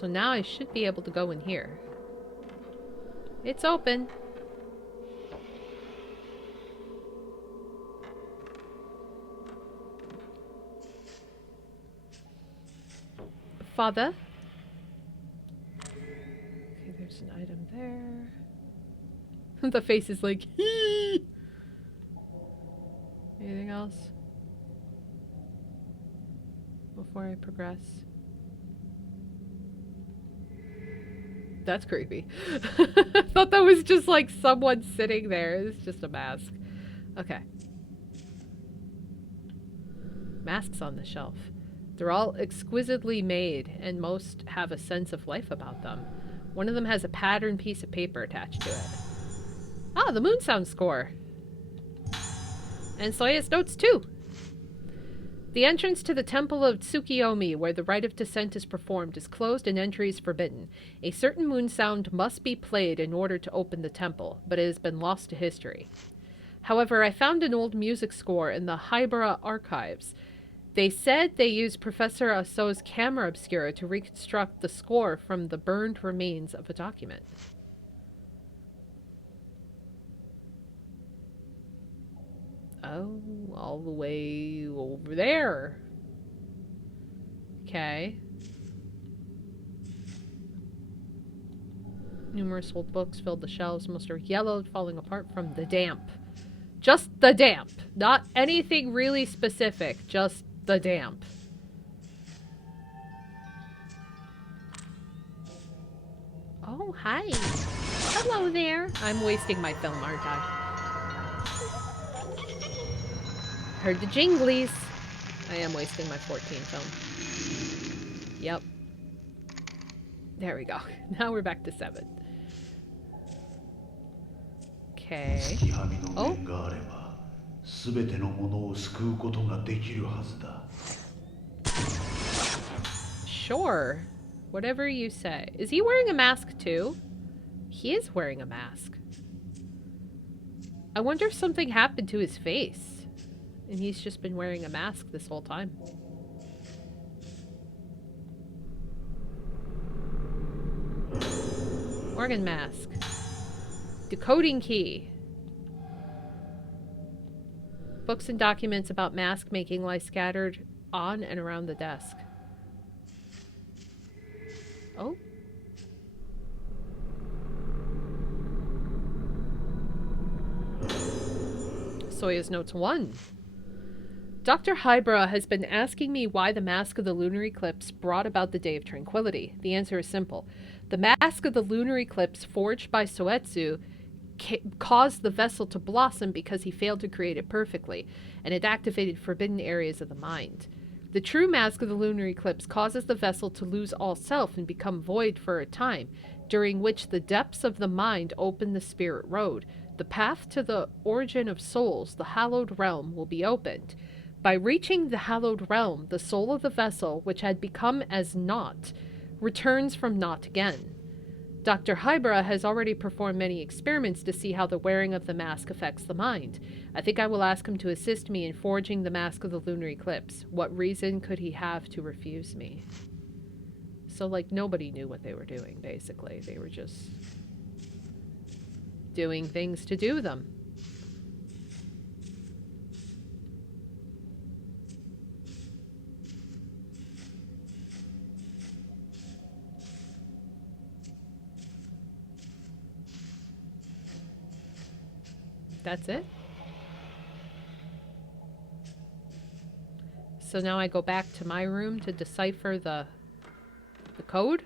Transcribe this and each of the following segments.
So now I should be able to go in here. It's open. Father? Okay, there's an item there. The face is like, hee! Anything else? Before I progress. That's creepy. I thought that was just like someone sitting there. It's just a mask. Okay. Masks on the shelf. They're all exquisitely made, and most have a sense of life about them. One of them has a patterned piece of paper attached to it. Ah, the Moon Sound score. And Soya's notes too. The entrance to the Temple of Tsukiyomi, where the rite of descent is performed, is closed and entry is forbidden. A certain moon sound must be played in order to open the temple, but it has been lost to history. However, I found an old music score in the Hybara archives. They said they used Professor Aso's camera obscura to reconstruct the score from the burned remains of a document. Oh, all the way over there. Okay. Numerous old books filled the shelves. Most are yellowed, falling apart from the damp. Just the damp. Not anything really specific. Just the damp. Oh, hi. Hello there. I'm wasting my film, aren't I? Heard the jinglies. I am wasting my 14 film. Yep. There we go. Now we're back to 7. Okay. Oh. Sure. Whatever you say. Is he wearing a mask too? He is wearing a mask. I wonder if something happened to his face. And he's just been wearing a mask this whole time. Organ mask. Decoding key. Books and documents about mask making lie scattered on and around the desk. Oh. Soya's Notes 1. Dr. Hybara has been asking me why the mask of the lunar eclipse brought about the Day of Tranquility. The answer is simple. The mask of the lunar eclipse forged by Soetsu caused the vessel to blossom because he failed to create it perfectly, and it activated forbidden areas of the mind. The true mask of the lunar eclipse causes the vessel to lose all self and become void for a time, during which the depths of the mind open the spirit road. The path to the origin of souls, the hallowed realm, will be opened. By reaching the hallowed realm, the soul of the vessel, which had become as naught, returns from naught again. Dr. Hybara has already performed many experiments to see how the wearing of the mask affects the mind. I think I will ask him to assist me in forging the mask of the lunar eclipse. What reason could he have to refuse me? So, like, nobody knew what they were doing, basically. They were just doing things to do them. That's it. So now I go back to my room to decipher the code,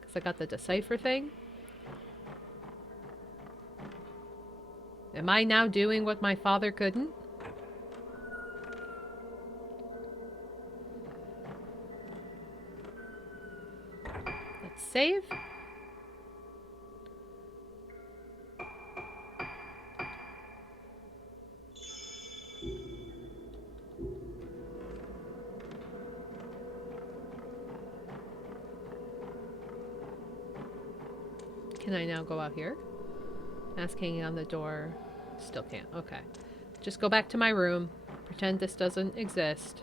because I got the decipher thing. Am I now doing what my father couldn't? Let's save. Can I now go out here? Mask hanging on the door. Still can't. Okay. Just go back to my room. Pretend this doesn't exist.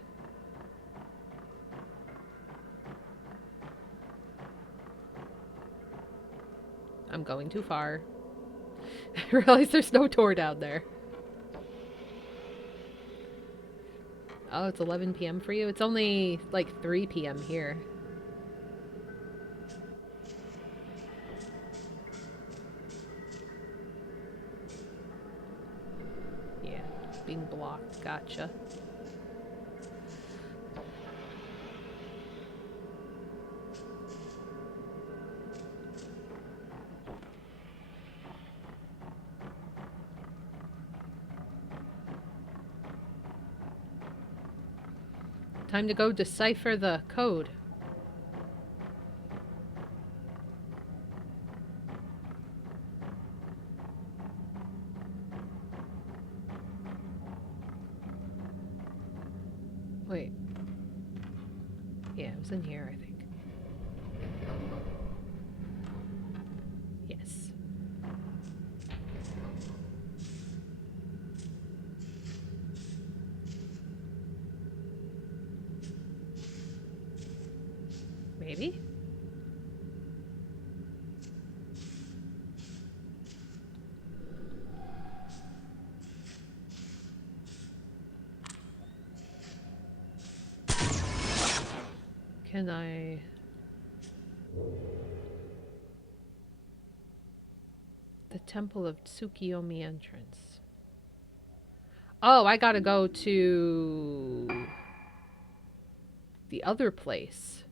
I'm going too far. I realize there's no door down there. Oh, it's 11 p.m. for you? It's only like 3 p.m. here. Yeah, being blocked. Gotcha. Time to go decipher the code. Wait. Yeah, it was in here, I think. Yes. Maybe? Can I... The Temple of Tsukiyomi entrance. Oh, I gotta go to... the other place.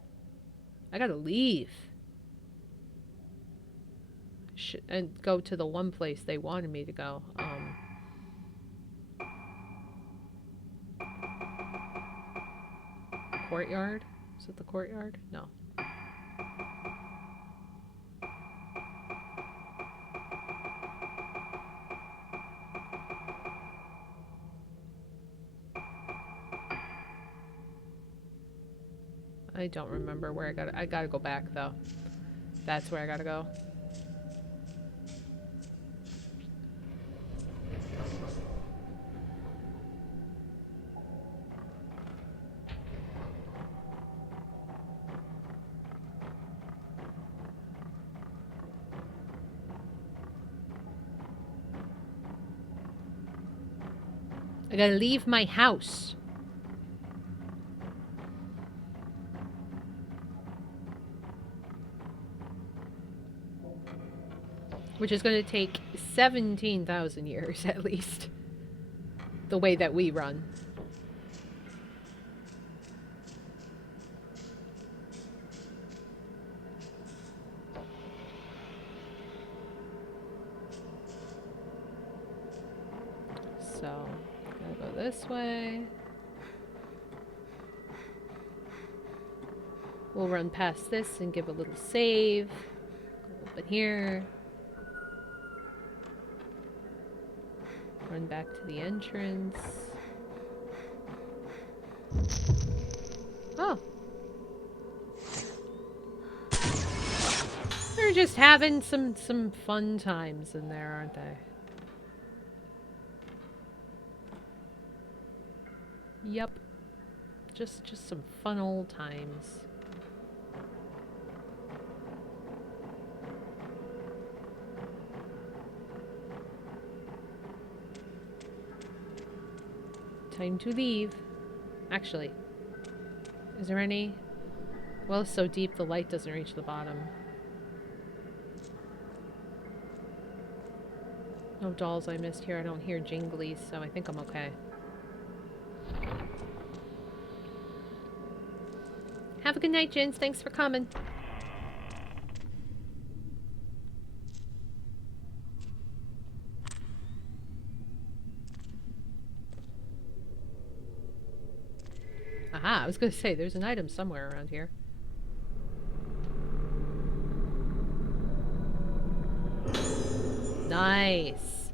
I gotta leave. And go to the one place they wanted me to go. Courtyard? Is it the courtyard? No. I don't remember where I gotta go back though. That's where I gotta go. I gotta leave my house. Which is going to take 17,000 years at least. The way that we run. So, gotta go this way. We'll run past this and give a little save. Open here. Run back to the entrance. Oh. They're just having some fun times in there, aren't they? Yep. Just some fun old times. Time to leave. Actually, is there any? Well, it's so deep the light doesn't reach the bottom. No dolls I missed here. I don't hear jinglies, so I think I'm okay. Have a good night, Jins. Thanks for coming. Aha, I was going to say, there's an item somewhere around here. Nice.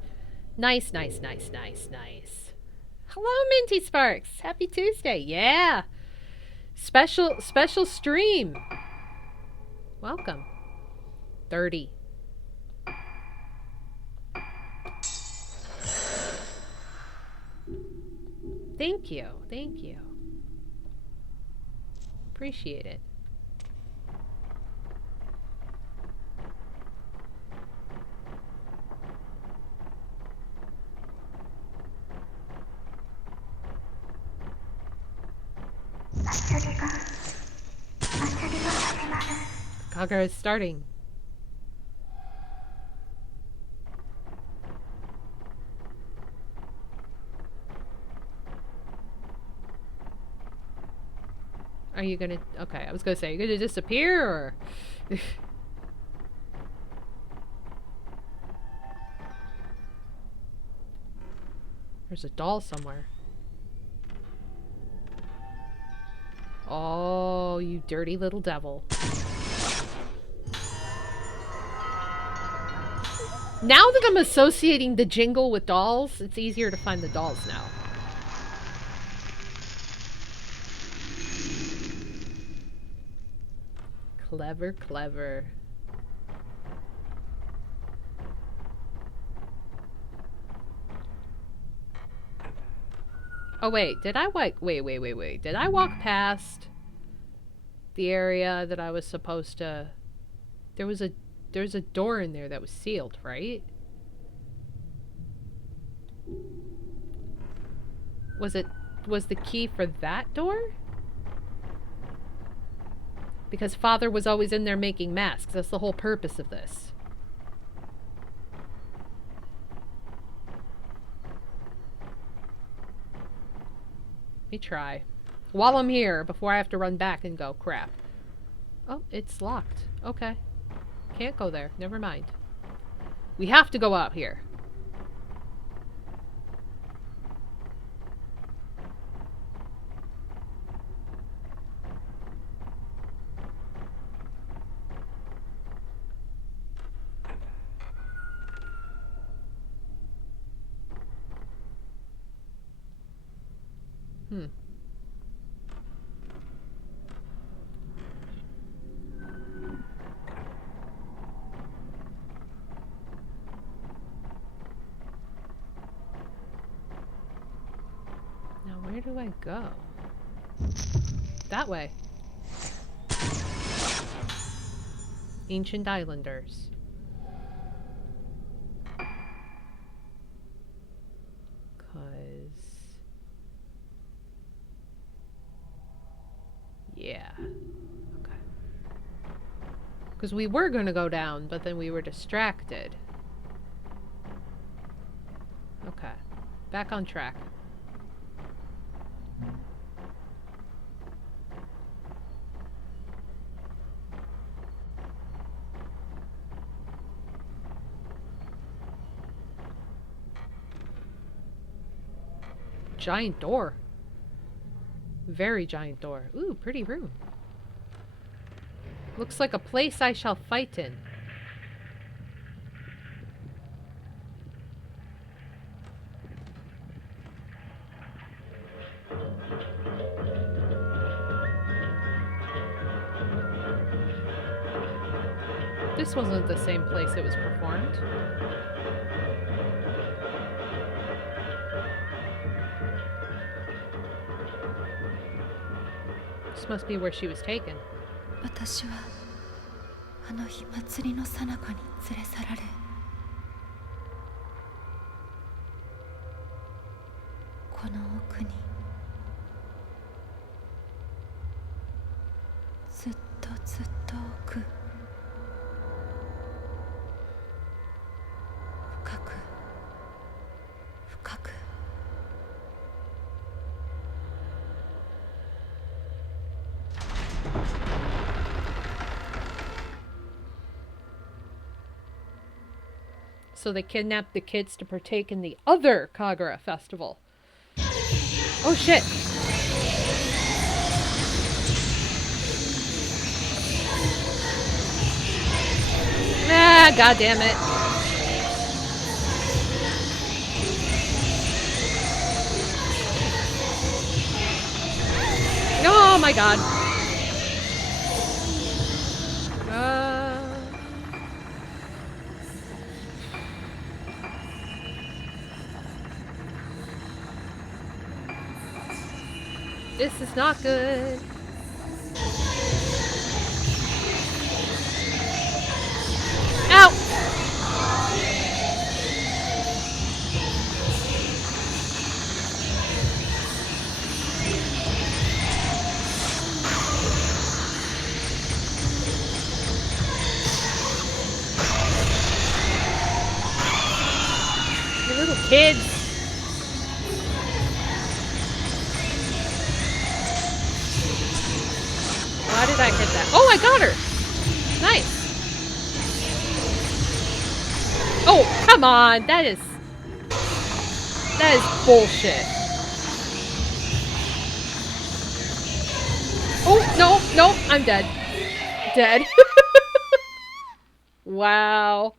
Nice, nice, nice, nice, nice. Hello, Minty Sparks. Happy Tuesday. Yeah. Special stream. Welcome. 30. Thank you. Thank you. Appreciate it. Kagura is starting. Are you gonna... Okay, I was gonna say, are you gonna disappear, or... There's a doll somewhere. Oh, you dirty little devil. Now that I'm associating the jingle with dolls, it's easier to find the dolls now. Clever, clever. Oh wait, did I wait? Did I walk past the area that I was supposed to... There's a door in there that was sealed, right? Was the key for that door? Because Father was always in there making masks. That's the whole purpose of this. Let me try. While I'm here, before I have to run back and go, crap. Oh, it's locked. Okay. Can't go there. Never mind. We have to go out here. Now where do I go? That way. Ancient Islanders. Yeah. Okay. Because we were going to go down, but then we were distracted. Okay. Back on track. Giant door. Very giant door. Ooh, pretty room. Looks like a place I shall fight in. This wasn't the same place it was performed. This must be where she was taken. 私はあの日祭りの最中に連れ去られ、この奥にずっとずっと奥、深く深く。So they kidnapped the kids to partake in the other Kagura festival. Oh shit! Ah, god damn it. Oh my god. This is not good. Ow! little kids. Why did I hit that? Oh, I got her! Nice. Oh, come on. That is bullshit. Oh, no, no, I'm dead. Dead. Wow.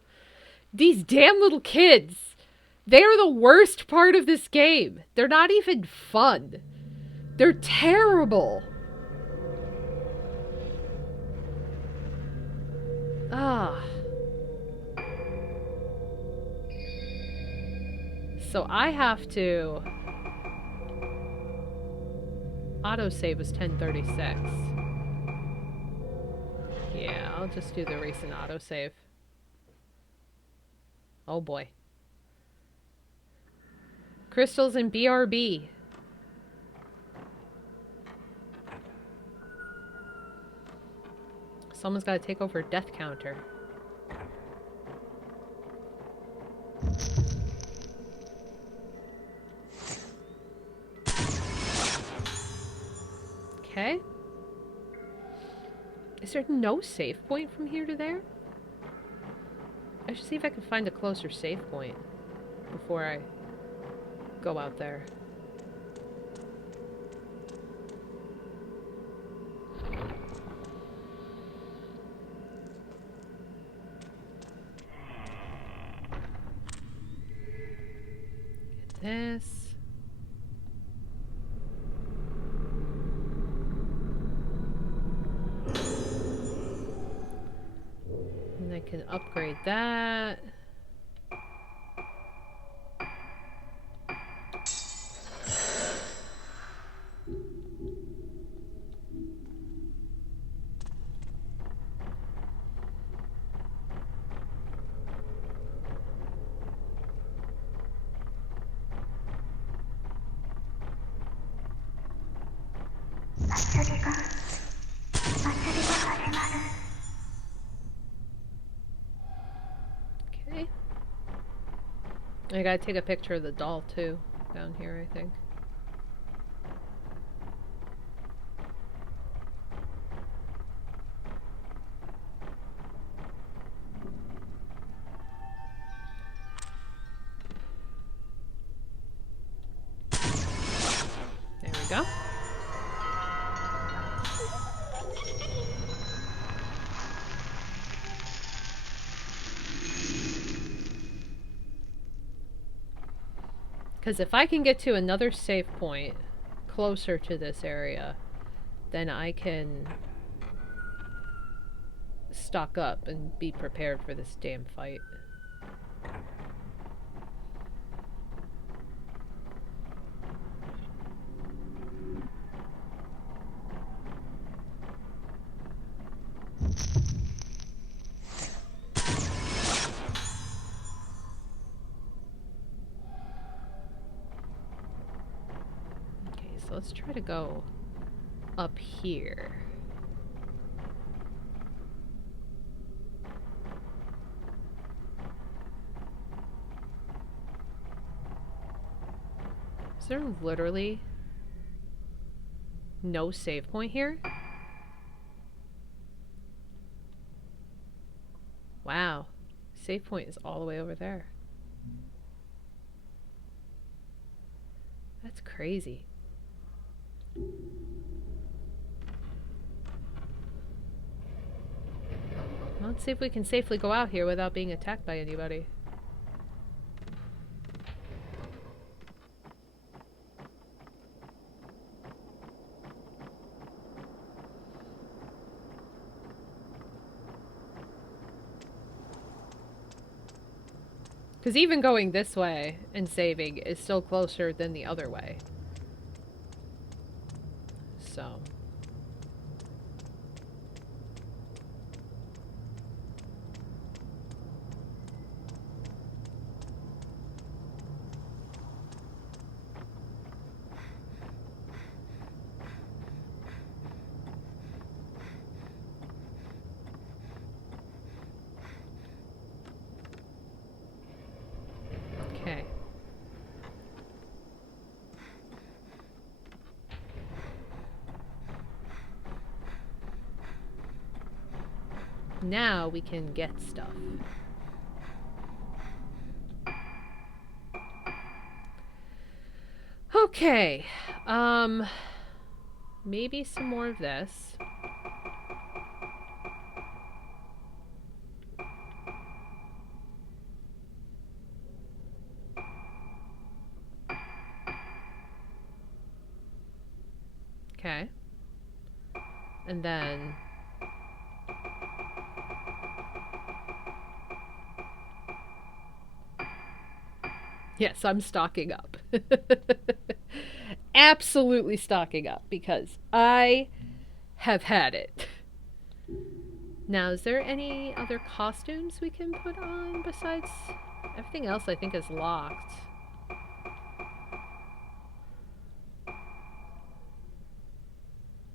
These damn little kids. They're the worst part of this game. They're not even fun. They're terrible. Ah. So I have to... Autosave was 1036. Yeah, I'll just do the recent autosave. Oh boy. Crystals and BRB. Someone's got to take over death counter. Okay. Is there no save point from here to there? I should see if I can find a closer save point before I go out there. Get this. And I can upgrade that. Okay. I gotta take a picture of the doll too, down here, I think. There we go. Because if I can get to another save point closer to this area, then I can stock up and be prepared for this damn fight. So let's try to go up here. Is there literally no save point here? Wow. Save point is all the way over there. That's crazy. Let's see if we can safely go out here without being attacked by anybody. Because even going this way and saving is still closer than the other way. So... Okay. now we can get stuff. Okay. Maybe some more of this. Okay. And then yes, I'm stocking up. Absolutely stocking up because I have had it. Now, is there any other costumes we can put on besides everything else I think is locked?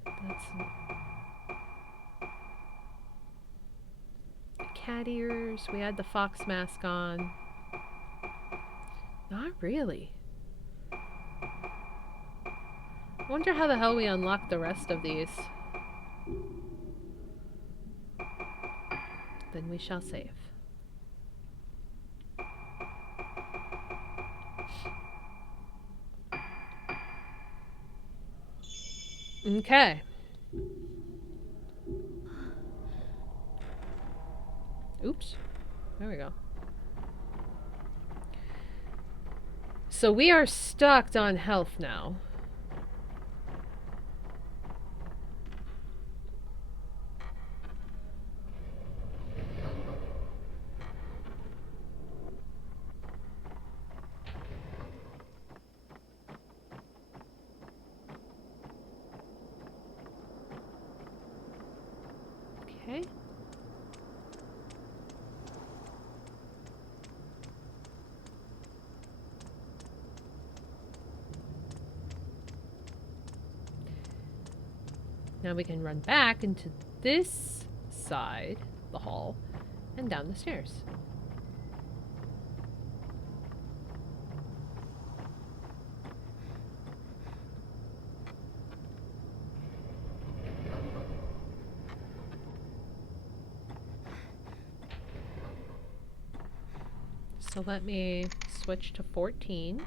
That's cat ears. We had the fox mask on. Not really. I wonder how the hell we unlock the rest of these. Then we shall save. Okay. Oops. There we go. So we are stocked on health now. Okay. Now we can run back into this side, the hall, and down the stairs. So let me switch to 14.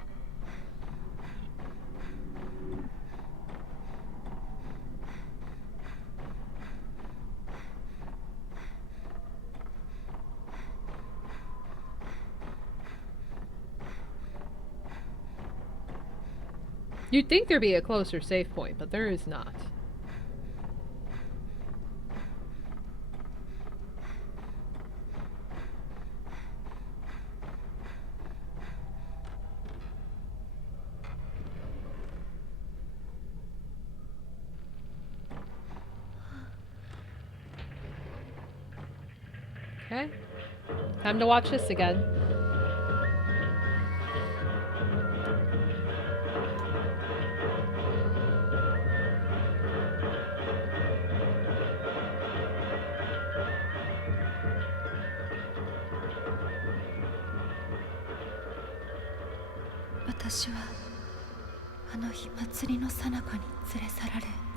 You'd think there'd be a closer save point, but there is not. Okay. Time to watch this again.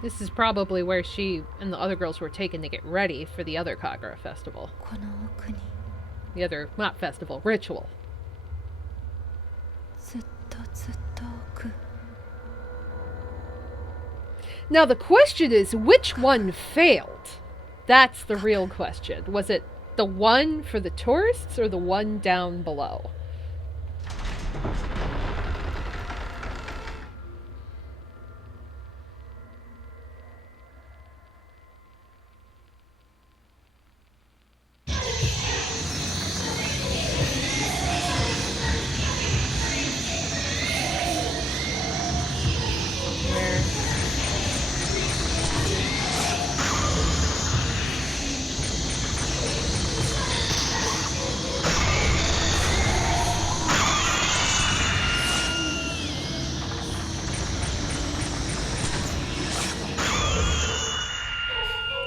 This is probably where she and the other girls were taken to get ready for the other Kagura festival. The other, not festival, ritual. Now the question is, which one failed? That's the real question. Was it the one for the tourists or the one down below?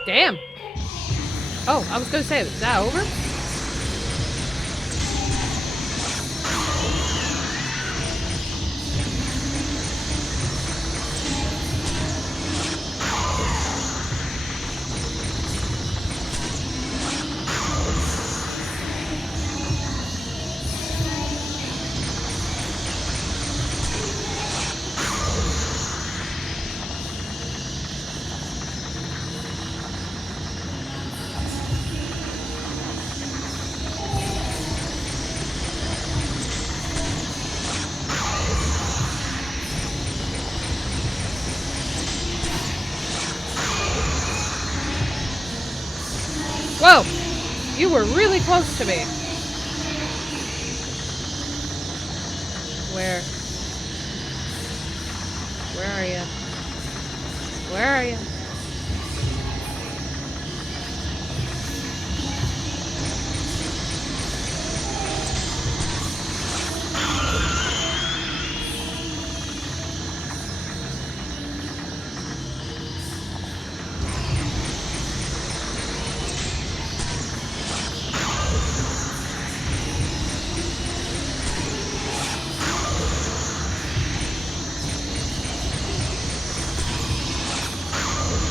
Damn. Oh, I was going to say, is that over? You were really close to me. Where? Where are you? Where are you?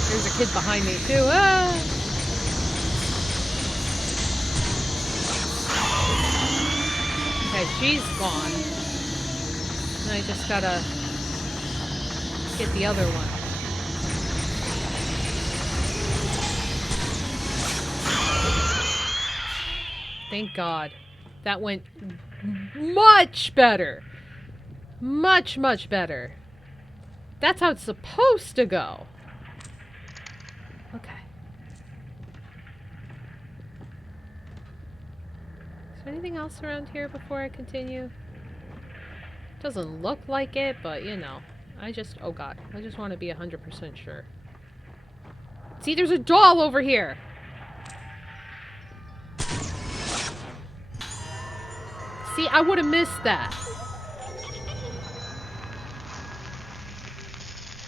There's a kid behind me too. Ah! Okay, she's gone. And I just gotta get the other one. Thank God. That went much better. Much, much better. That's how it's supposed to go. Okay. Is there anything else around here before I continue? Doesn't look like it, but you know. Oh God. I just want to be 100% sure. See, there's a doll over here! See, I would have missed that.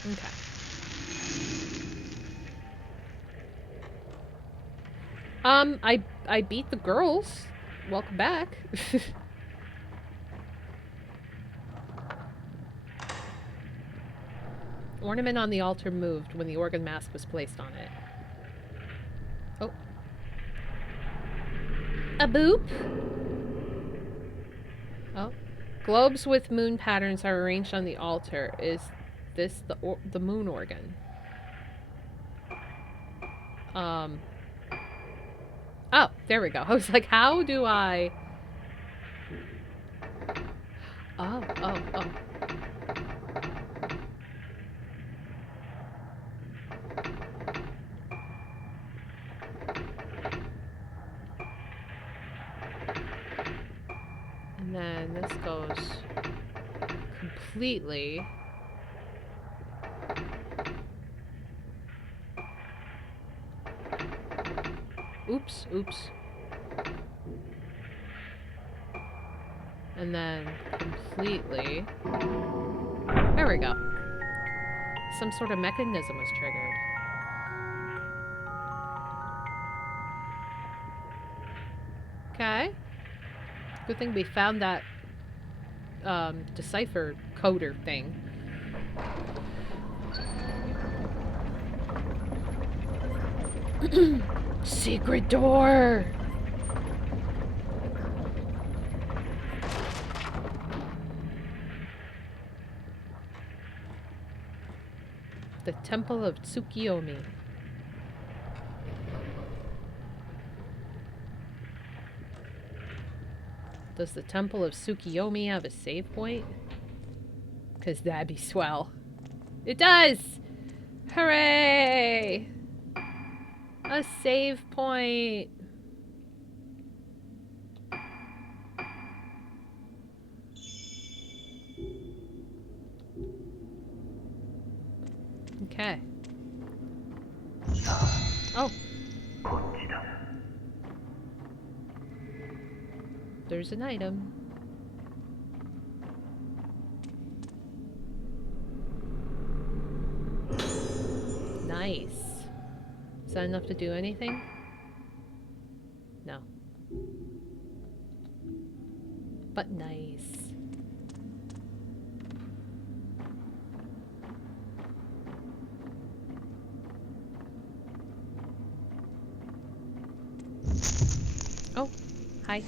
Okay. I beat the girls. Welcome back. Ornament on the altar moved when the organ mask was placed on it. Oh. A boop. Oh. Globes with moon patterns are arranged on the altar. Is this the moon organ? Oh, there we go. I was like, how do I... Oh. And then this goes completely... Oops. And then completely... There we go. Some sort of mechanism was triggered. Okay. Good thing we found that decipher coder thing. Secret door! The Temple of Tsukiyomi. Does the Temple of Tsukiyomi have a save point? Because that'd be swell. It does! Hooray! A save point! Okay. Oh. There's an item. Nice. Is that enough to do anything? No. But nice. Oh, hi.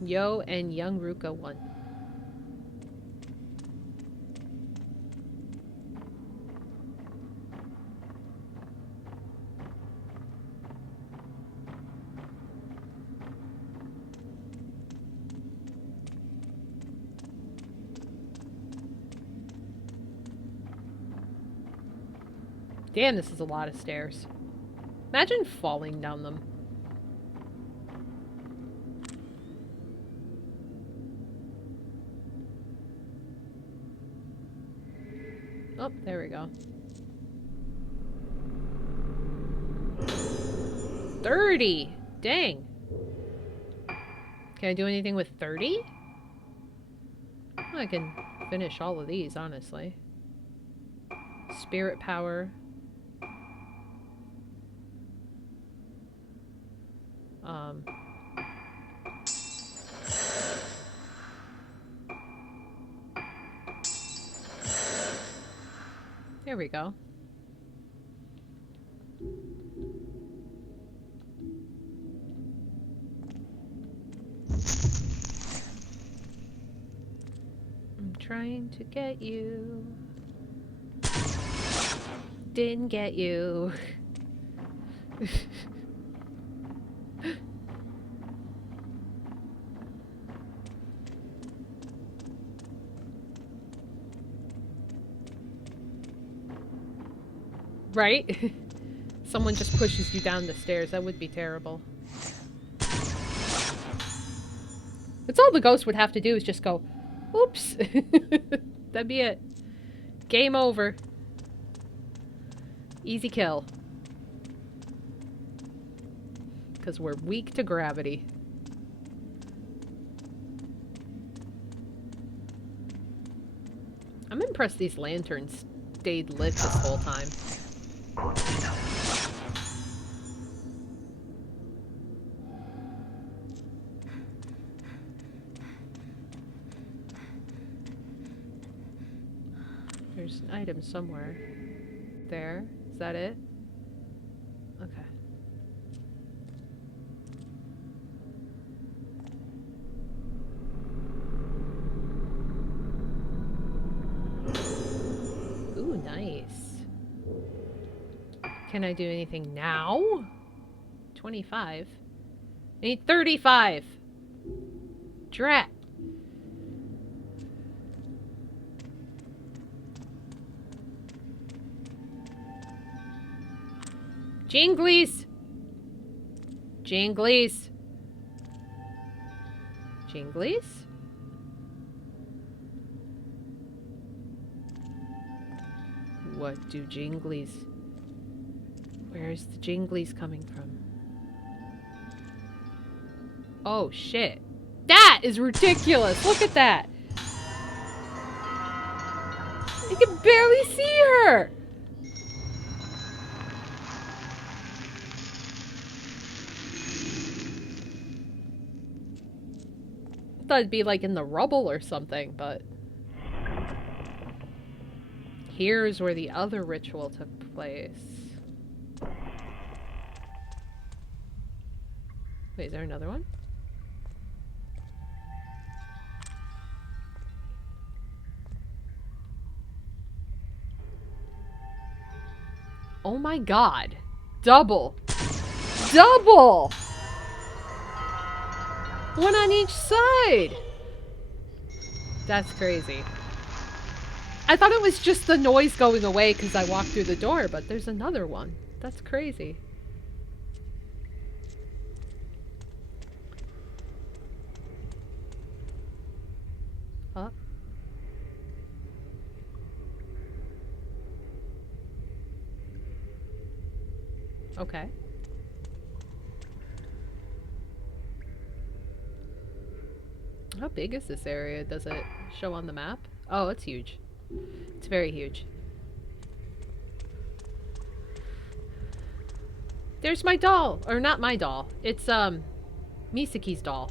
Yo and Young Ruka won. Damn, this is a lot of stairs. Imagine falling down them. Oh, there we go. 30! Dang. Can I do anything with 30? I can finish all of these, honestly. Spirit power. There we go. I'm trying to get you. Didn't get you. Right? Someone just pushes you down the stairs. That would be terrible. That's all the ghost would have to do is just go, oops. That'd be it. Game over. Easy kill. Because we're weak to gravity. I'm impressed these lanterns stayed lit this whole time. There's an item somewhere. There. Is that it? Okay. Ooh, nice. Can I do anything now? 25. I need 35. Drat. Jinglies! Jinglies! Jinglies? What do jinglies? Where's the jinglies coming from? Oh shit. That is ridiculous! Look at that! I can barely see her! I thought it'd be like in the rubble or something, but here's where the other ritual took place. Wait, is there another one? Oh my god. Double. Double! One on each side! That's crazy. I thought it was just the noise going away because I walked through the door, but there's another one. That's crazy. Huh? Okay. How big is this area? Does it show on the map? Oh, it's huge. It's very huge. There's my doll! Or not my doll. It's, Misaki's doll.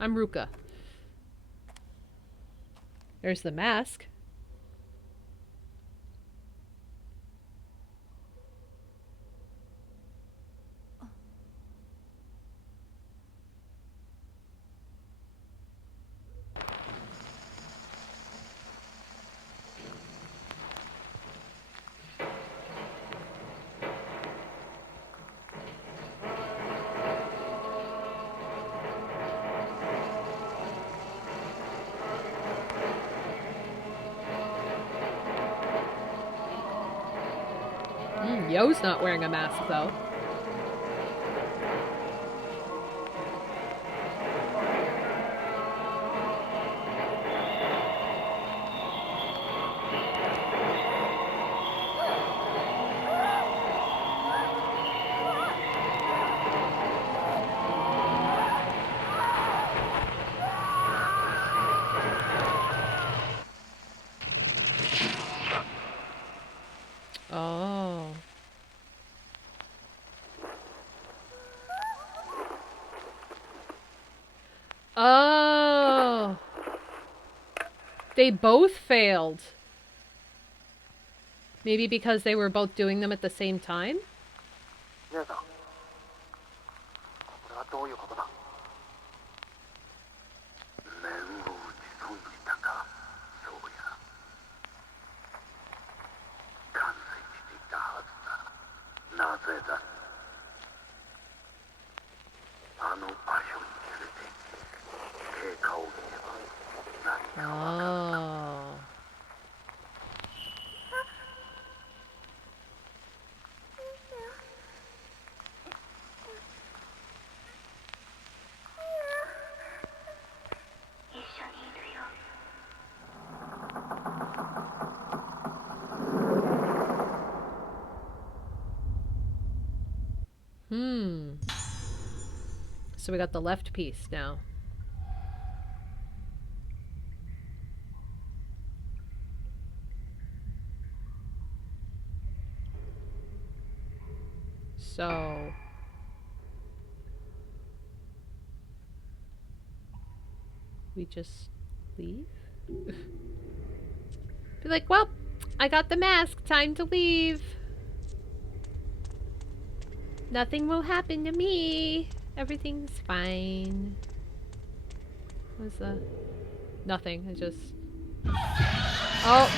I'm Ruka. There's the mask. Yo's not wearing a mask, though. Oh. Oh. They both failed. Maybe because they were both doing them at the same time? 姉さん、これはどういうことだ。念を打ち損じたか、そうや。完成していたはずだ。なぜだ。あの場所に連れて経過を見れば何かわかる。Oh. So we got the left piece now. So we just leave? Be like, well, I got the mask. Time to leave. Nothing will happen to me. Everything's fine. What's the... Nothing. I just... Oh.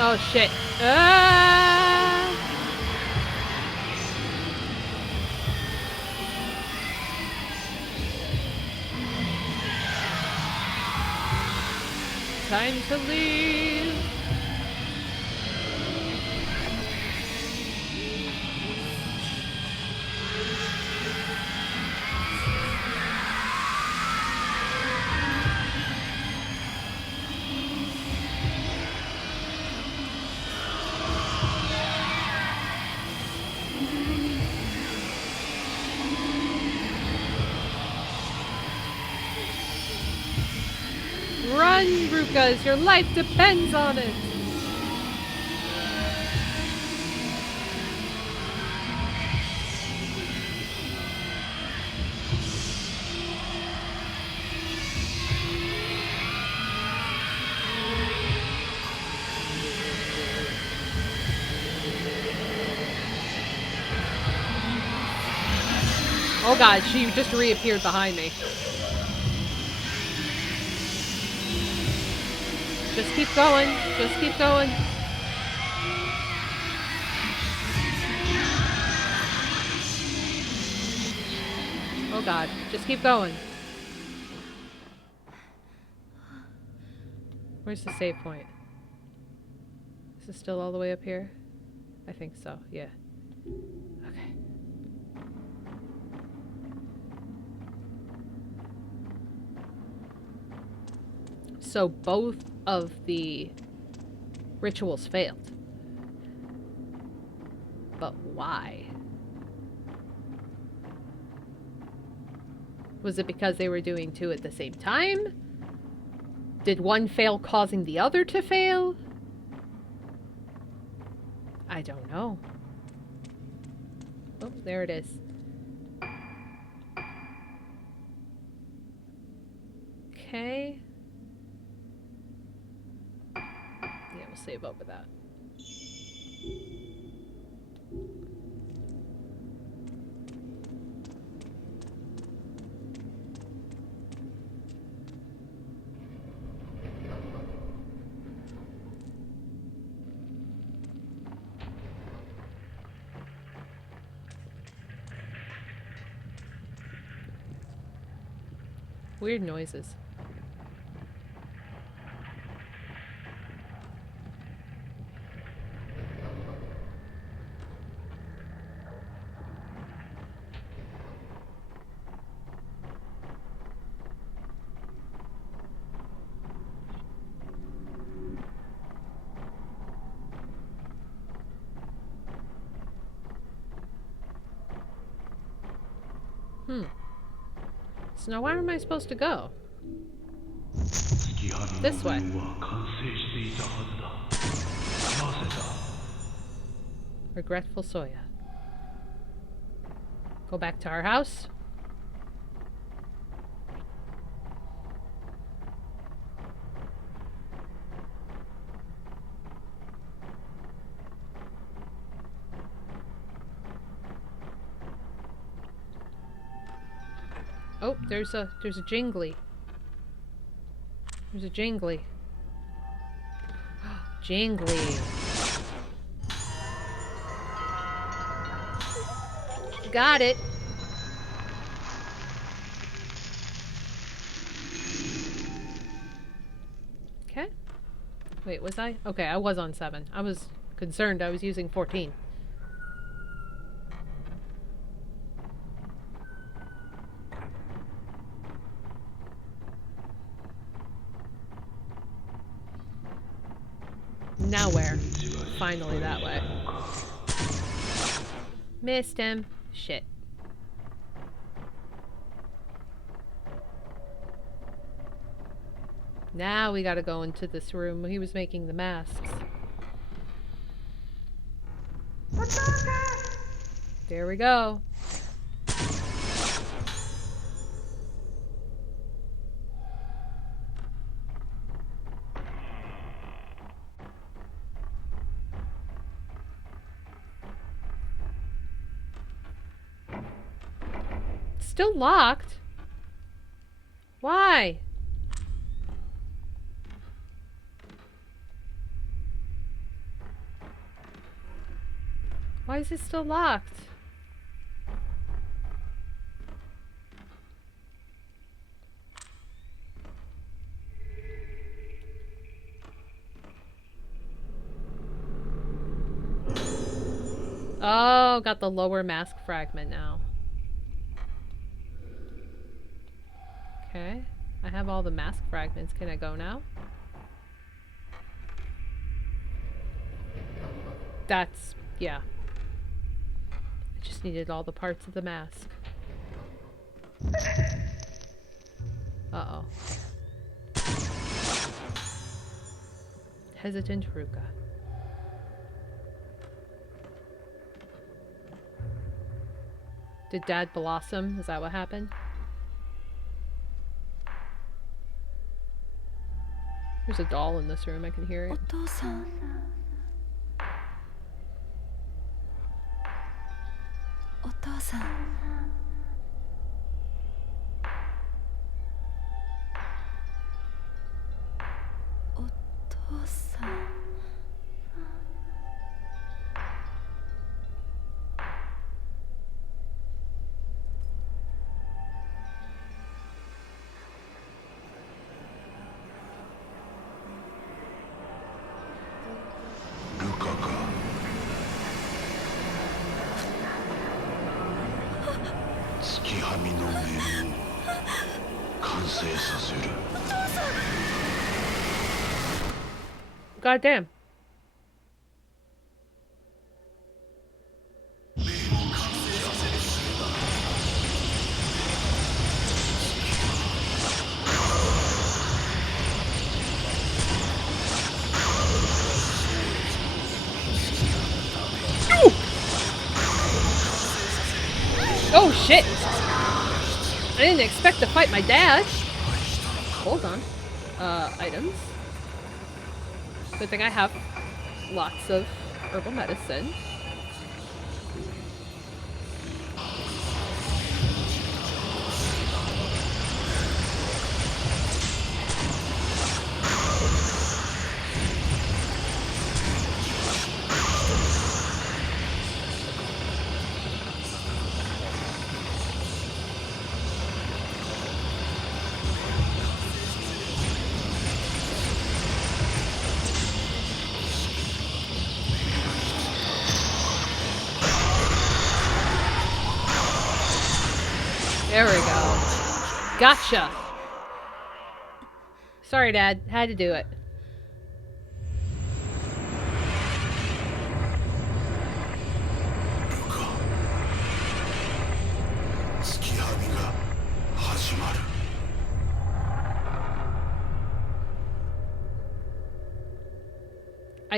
Oh, shit. Ah! Time to leave. Run, Rukas! Your life depends on it! Oh god, she just reappeared behind me. Just keep going. Just keep going. Oh god, just keep going. Where's the save point? Is it still all the way up here? I think so, yeah. Okay. So both of the rituals failed. But why? Was it because they were doing two at the same time? Did one fail causing the other to fail? I don't know. Oh, there it is. Okay. Yeah, we'll save over that. Weird noises. So now where am I supposed to go? This way. Regretful Soya. Go back to our house. Oh, there's a jingly. There's a jingly. Jingly. Got it. Okay. Wait, was I? Okay, I was on 7. I was concerned I was using 14. Now where? Finally that way. Missed him. Shit. Now we gotta go into this room. He was making the masks. There we go. Still locked? Why? Why is it still locked? Oh, got the lower mask fragment now. Okay. I have all the mask fragments. Can I go now? That's... yeah. I just needed all the parts of the mask. Uh-oh. Hesitant Ruka. Did Dad blossom? Is that what happened? There's a doll in this room. I can hear it. God damn. Oh shit! I didn't expect to fight my dad. Hold on. Items. Good thing I have lots of herbal medicine. There we go. Gotcha. Sorry, Dad. Had to do it.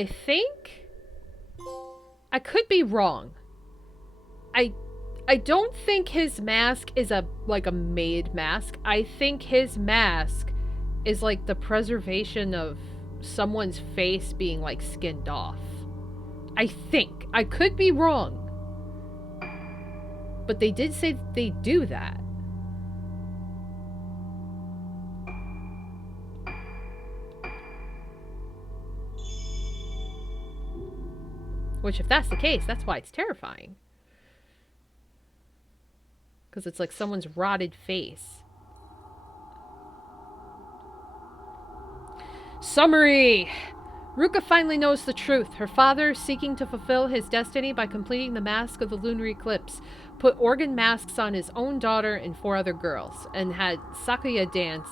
I think I could be wrong. I don't think his mask is a made mask. I think his mask is like the preservation of someone's face being like skinned off. I think. I could be wrong. But they did say that they do that. Which, if that's the case, that's why it's terrifying. Because it's like someone's rotted face. Summary! Ruka finally knows the truth. Her father, seeking to fulfill his destiny by completing the mask of the lunar eclipse, put organ masks on his own daughter and 4 other girls, and had Sakuya dance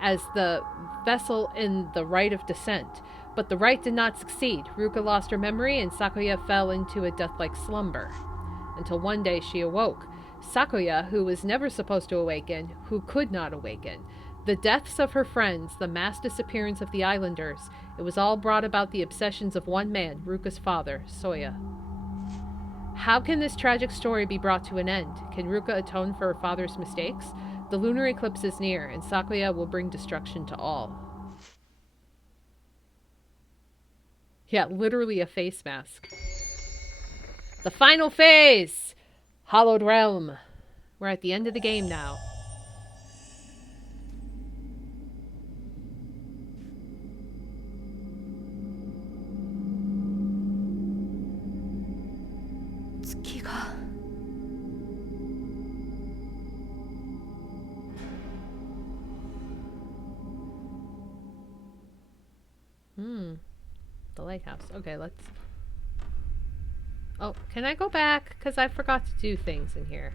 as the vessel in the rite of descent. But the rite did not succeed. Ruka lost her memory, and Sakuya fell into a death-like slumber. Until one day she awoke. Sakuya, who was never supposed to awaken, who could not awaken. The deaths of her friends, the mass disappearance of the islanders, it was all brought about the obsessions of one man, Ruka's father, Soya. How can this tragic story be brought to an end? Can Ruka atone for her father's mistakes? The lunar eclipse is near, and Sakuya will bring destruction to all. Yeah, literally a face mask. The final phase! Hallowed Realm. We're at the end of the game now. The lighthouse. Okay, let's... Oh, can I go back? Because I forgot to do things in here.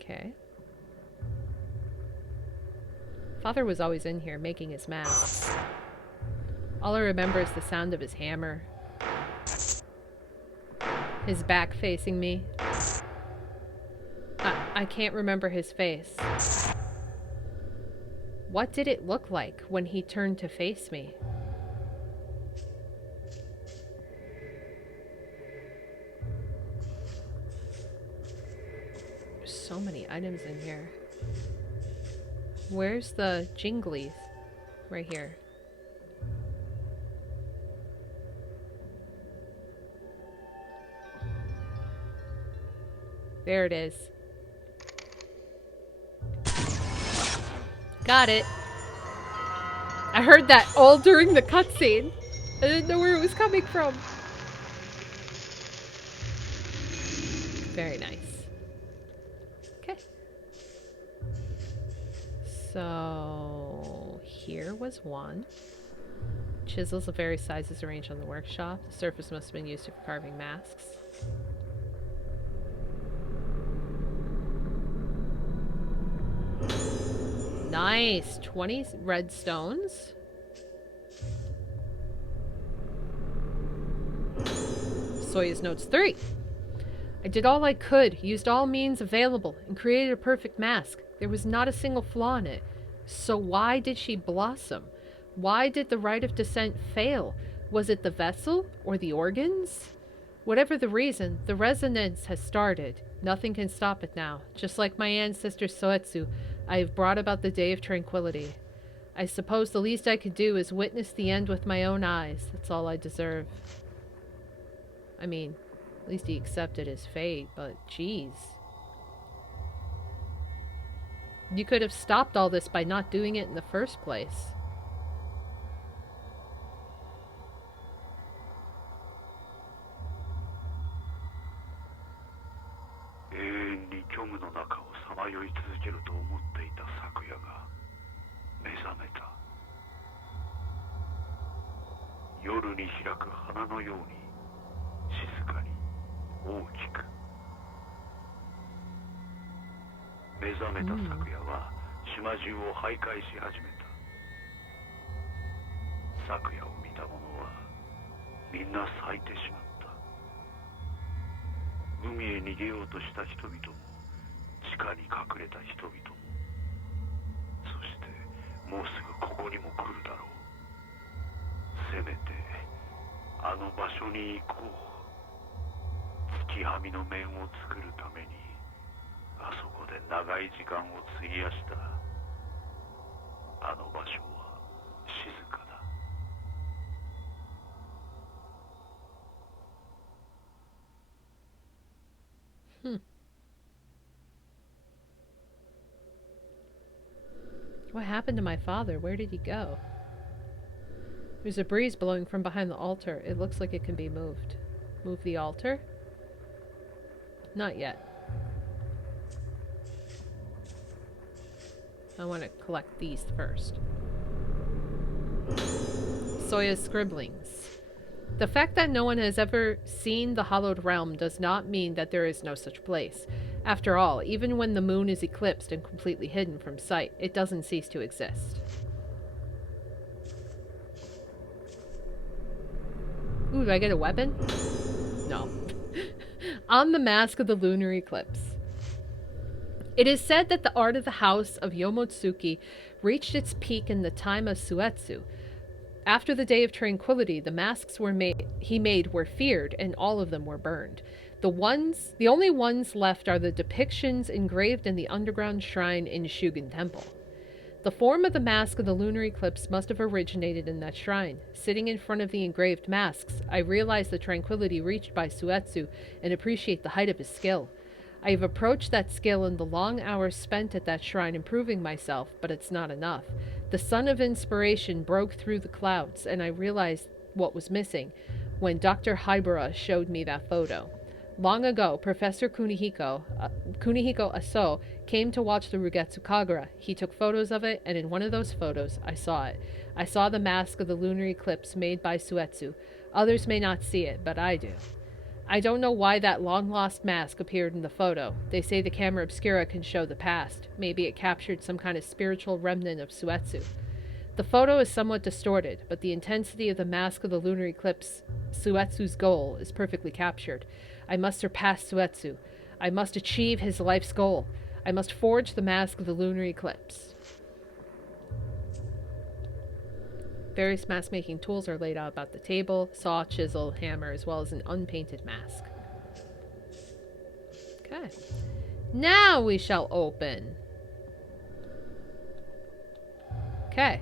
Okay. Father was always in here making his masks. All I remember is the sound of his hammer. His back facing me. I can't remember his face. What did it look like when he turned to face me? There's so many items in here. Where's the jinglies? Right here. There it is. Got it. I heard that all during the cutscene. I didn't know where it was coming from. Very nice. Okay. So here was one. Chisels of various sizes arranged on the workshop. The surface must have been used for carving masks. Nice. 20 red stones. Soya's notes 3. I did all I could, used all means available, and created a perfect mask. There was not a single flaw in it. So why did she blossom? Why did the rite of descent fail? Was it the vessel or the organs? Whatever the reason, the resonance has started. Nothing can stop it now. Just like my ancestor Soetsu, I have brought about the day of tranquility. I suppose the least I could do is witness the end with my own eyes. That's all I deserve. I mean, at least he accepted his fate, but geez. You could have stopped all this by not doing it in the first place. 海へ逃げようとした人々も、地下に隠れた人々も、そしてもうすぐここにも来るだろう。せめてあの場所に行こう。月はみの面を作るためにあそこで長い時間を費やした。あの場所は静かだ。What happened to my father? Where did he go? There's a breeze blowing from behind the altar. It looks like it can be moved. Move the altar? Not yet. I want to collect these first. Soya's scribblings. The fact that no one has ever seen the Hallowed Realm does not mean that there is no such place. After all, even when the moon is eclipsed and completely hidden from sight, it doesn't cease to exist. Ooh, do I get a weapon? No. On the mask of the lunar eclipse. It is said that the art of the house of Yomotsuki reached its peak in the time of Suetsu. After the Day of Tranquility, the masks he made were feared, and all of them were burned. The only ones left are the depictions engraved in the underground shrine in Shugen Temple. The form of the mask of the lunar eclipse must have originated in that shrine. Sitting in front of the engraved masks, I realize the tranquility reached by Suetsu and appreciate the height of his skill. I have approached that skill in the long hours spent at that shrine improving myself, but it's not enough. The sun of inspiration broke through the clouds, and I realized what was missing when Dr. Hybera showed me that photo. Long ago, Professor Kunihiko Aso, came to watch the Rugetsu Kagura. He took photos of it, and in one of those photos, I saw it. I saw the mask of the lunar eclipse made by Suetsu. Others may not see it, but I do. I don't know why that long-lost mask appeared in the photo. They say the camera obscura can show the past. Maybe it captured some kind of spiritual remnant of Suetsu. The photo is somewhat distorted, but the intensity of the mask of the lunar eclipse, Suetsu's goal, is perfectly captured. I must surpass Suetsu. I must achieve his life's goal. I must forge the mask of the lunar eclipse. Various mask-making tools are laid out about the table: saw, chisel, hammer, as well as an unpainted mask. Okay. Now we shall open. Okay.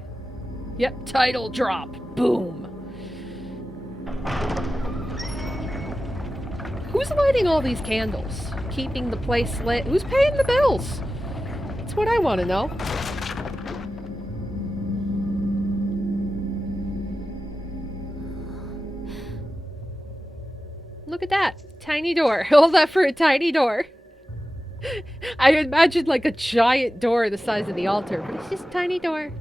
Yep, title drop. Boom. Who's lighting all these candles? Keeping the place lit? Who's paying the bills? That's what I want to know. Look at that. Tiny door. All that for a tiny door. I imagined like a giant door the size of the altar, but it's just a tiny door.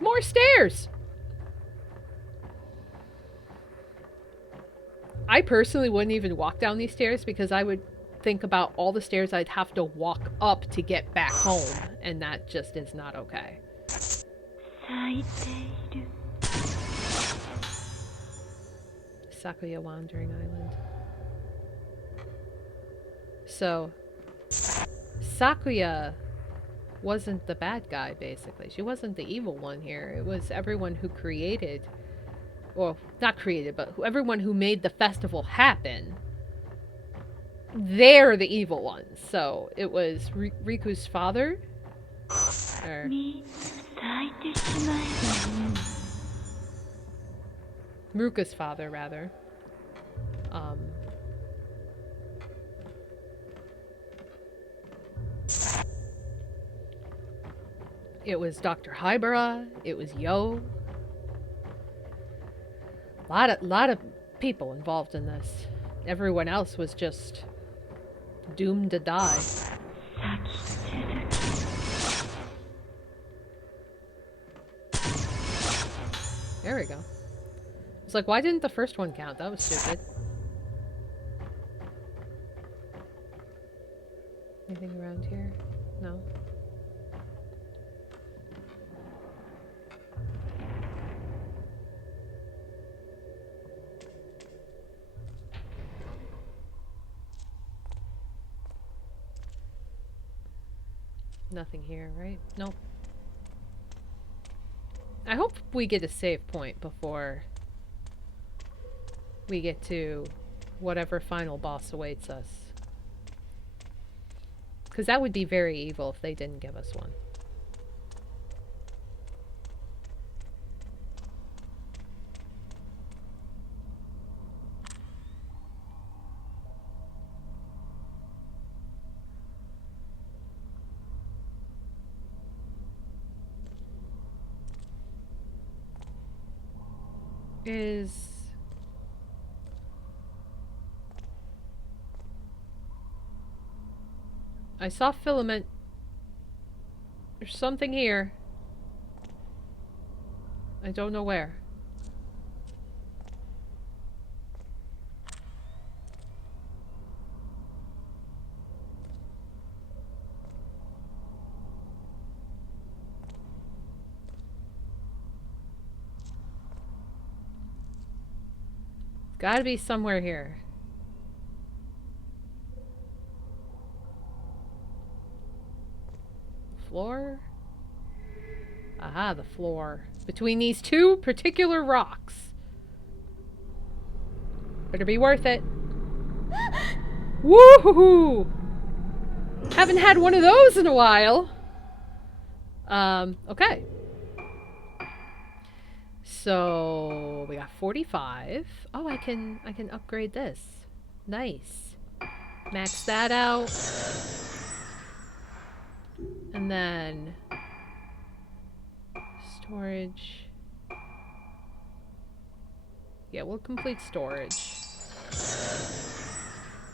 More stairs! I personally wouldn't even walk down these stairs because I would think about all the stairs I'd have to walk up to get back home, and that just is not okay. Sakuya Wandering Island. So, Sakuya wasn't the bad guy, basically. She wasn't the evil one here. It was everyone who created, well, not created, but everyone who made the festival happen. They're the evil ones. So it was Riku's father? Or Ruka's father, rather. It was Dr. Hybera. It was Yo. Lot of people involved in this. Everyone else was just doomed to die. There we go. It's like, why didn't the first one count? That was stupid. Anything around here? No. Nothing here, right? Nope. I hope we get a save point before we get to whatever final boss awaits us. Because that would be very evil if they didn't give us one. I saw filament. There's something here. I don't know where. It's gotta be somewhere here. Floor? Aha, the floor. Between these two particular rocks. Better be worth it. Woohoo! Haven't had one of those in a while. Okay. So we got 45. Oh, I can upgrade this. Nice. Max that out. And then storage. Yeah, we'll complete storage.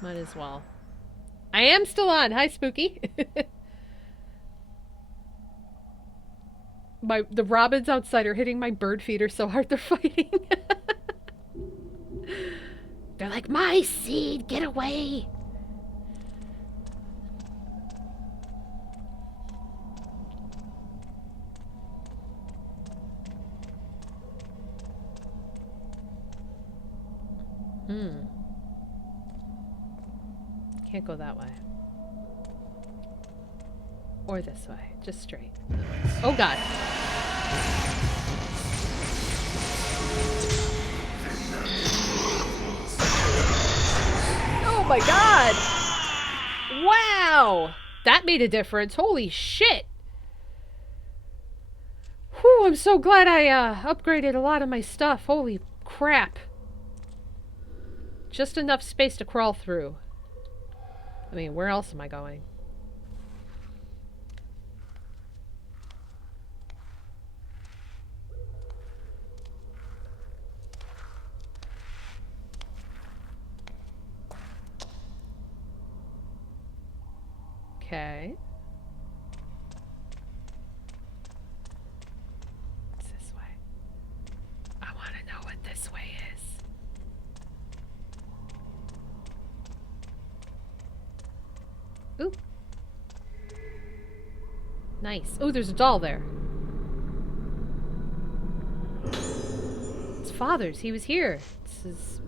Might as well. I am still on. Hi, Spooky. The robins outside are hitting my bird feeder so hard they're fighting. They're like, my seed, get away. Can't go that way. Or this way. Just straight. Oh god. Oh my god! Wow! That made a difference. Holy shit! Whew, I'm so glad I upgraded a lot of my stuff. Holy crap. Just enough space to crawl through. I mean, where else am I going? Okay. It's this way. I want to know what this way is. Ooh. Nice. Oh, there's a doll there. It's Father's. He was here. It's his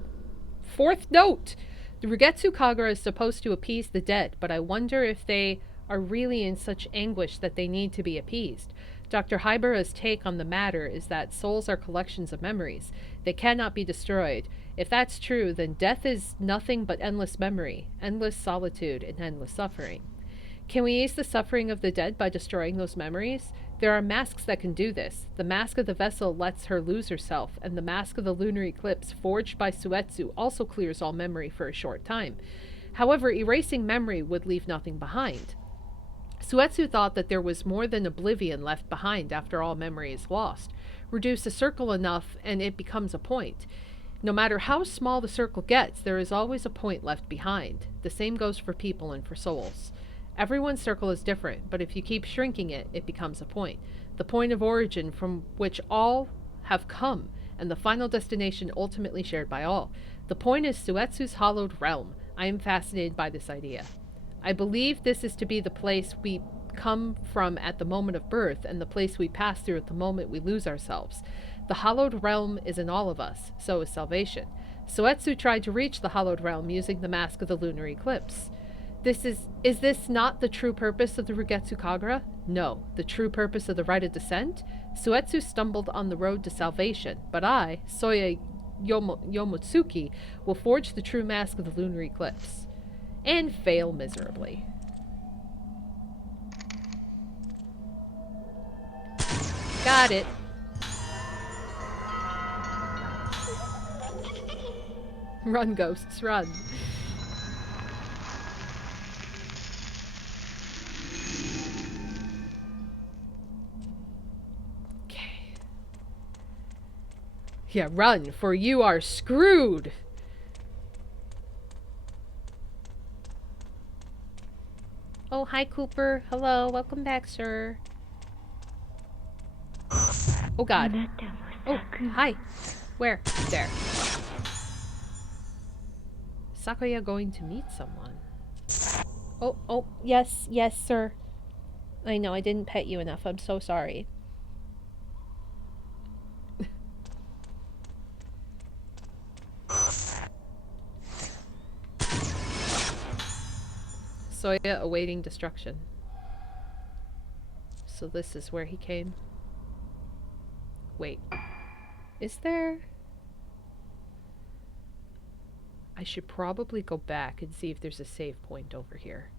fourth note. The Rugetsu Kagura is supposed to appease the dead, but I wonder if they are really in such anguish that they need to be appeased. Dr. Hybera's take on the matter is that souls are collections of memories. They cannot be destroyed. If that's true, then death is nothing but endless memory, endless solitude, and endless suffering. Can we ease the suffering of the dead by destroying those memories? There are masks that can do this. The mask of the vessel lets her lose herself, and the mask of the lunar eclipse, forged by Suetsu, also clears all memory for a short time. However, erasing memory would leave nothing behind. Suetsu thought that there was more than oblivion left behind after all memory is lost. Reduce a circle enough, and it becomes a point. No matter how small the circle gets, there is always a point left behind. The same goes for people and for souls. Everyone's circle is different, but if you keep shrinking it, it becomes a point. The point of origin from which all have come, and the final destination ultimately shared by all. The point is Suetsu's hallowed realm. I am fascinated by this idea. I believe this is to be the place we come from at the moment of birth, and the place we pass through at the moment we lose ourselves. The hallowed realm is in all of us, so is salvation. Suetsu tried to reach the hallowed realm using the mask of the lunar eclipse. Is this not the true purpose of the Rugetsu Kagura? No. The true purpose of the rite of descent? Suetsu stumbled on the road to salvation, but I, Soya Yomotsuki, will forge the true mask of the lunar eclipse. And fail miserably. Got it. Run, ghosts, run. Okay. Yeah, run, for you are screwed. Oh, hi, Cooper. Hello, welcome back, sir. Oh, God. Oh, hi. Where? There. Sakuya going to meet someone. Oh, yes, sir. I know, I didn't pet you enough. I'm so sorry. Soya awaiting destruction. So this is where he came. Wait. Is there... I should probably go back and see if there's a save point over here.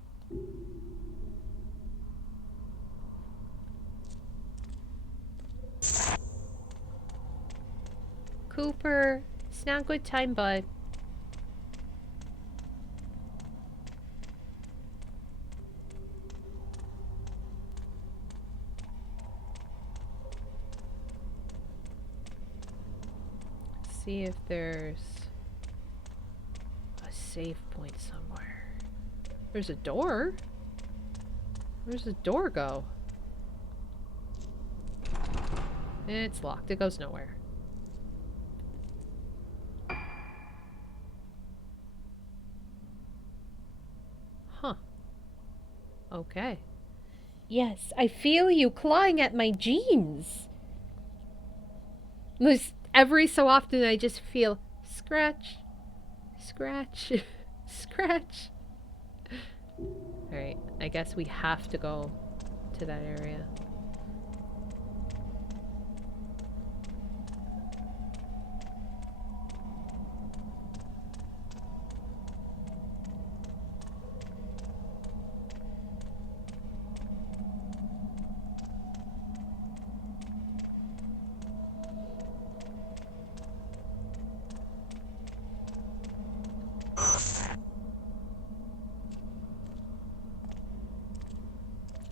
Cooper, it's not a good time, bud. See if there's a save point somewhere. There's a door. Where's the door go? It's locked. It goes nowhere. Huh. Okay. Yes, I feel you clawing at my jeans. Every so often I just feel scratch, scratch, scratch. Alright, I guess we have to go to that area.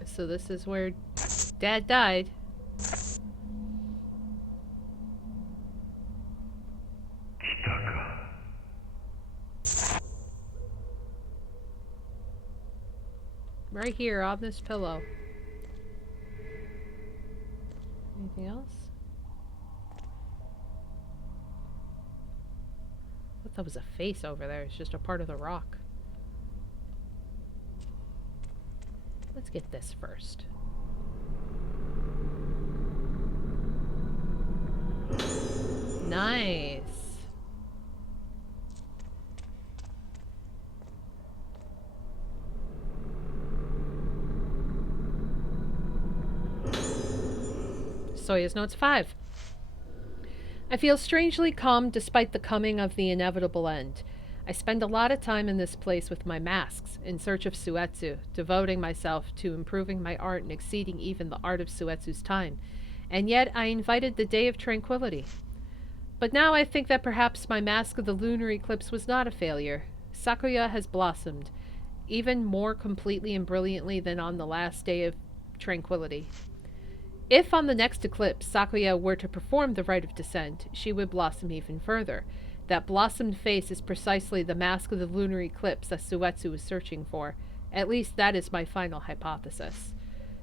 So this is where Dad died. Right here on this pillow. Anything else? I thought that was a face over there. It's just a part of the rock. Let's get this first. Nice. Soya's Notes 5. I feel strangely calm despite the coming of the inevitable end. I spend a lot of time in this place with my masks, in search of Suetsu, devoting myself to improving my art and exceeding even the art of Suetsu's time. And yet I invited the Day of Tranquility. But now I think that perhaps my mask of the lunar eclipse was not a failure. Sakuya has blossomed, even more completely and brilliantly than on the last Day of Tranquility. If on the next eclipse Sakuya were to perform the rite of descent, she would blossom even further. That blossomed face is precisely the mask of the lunar eclipse that Suetsu is searching for. At least that is my final hypothesis.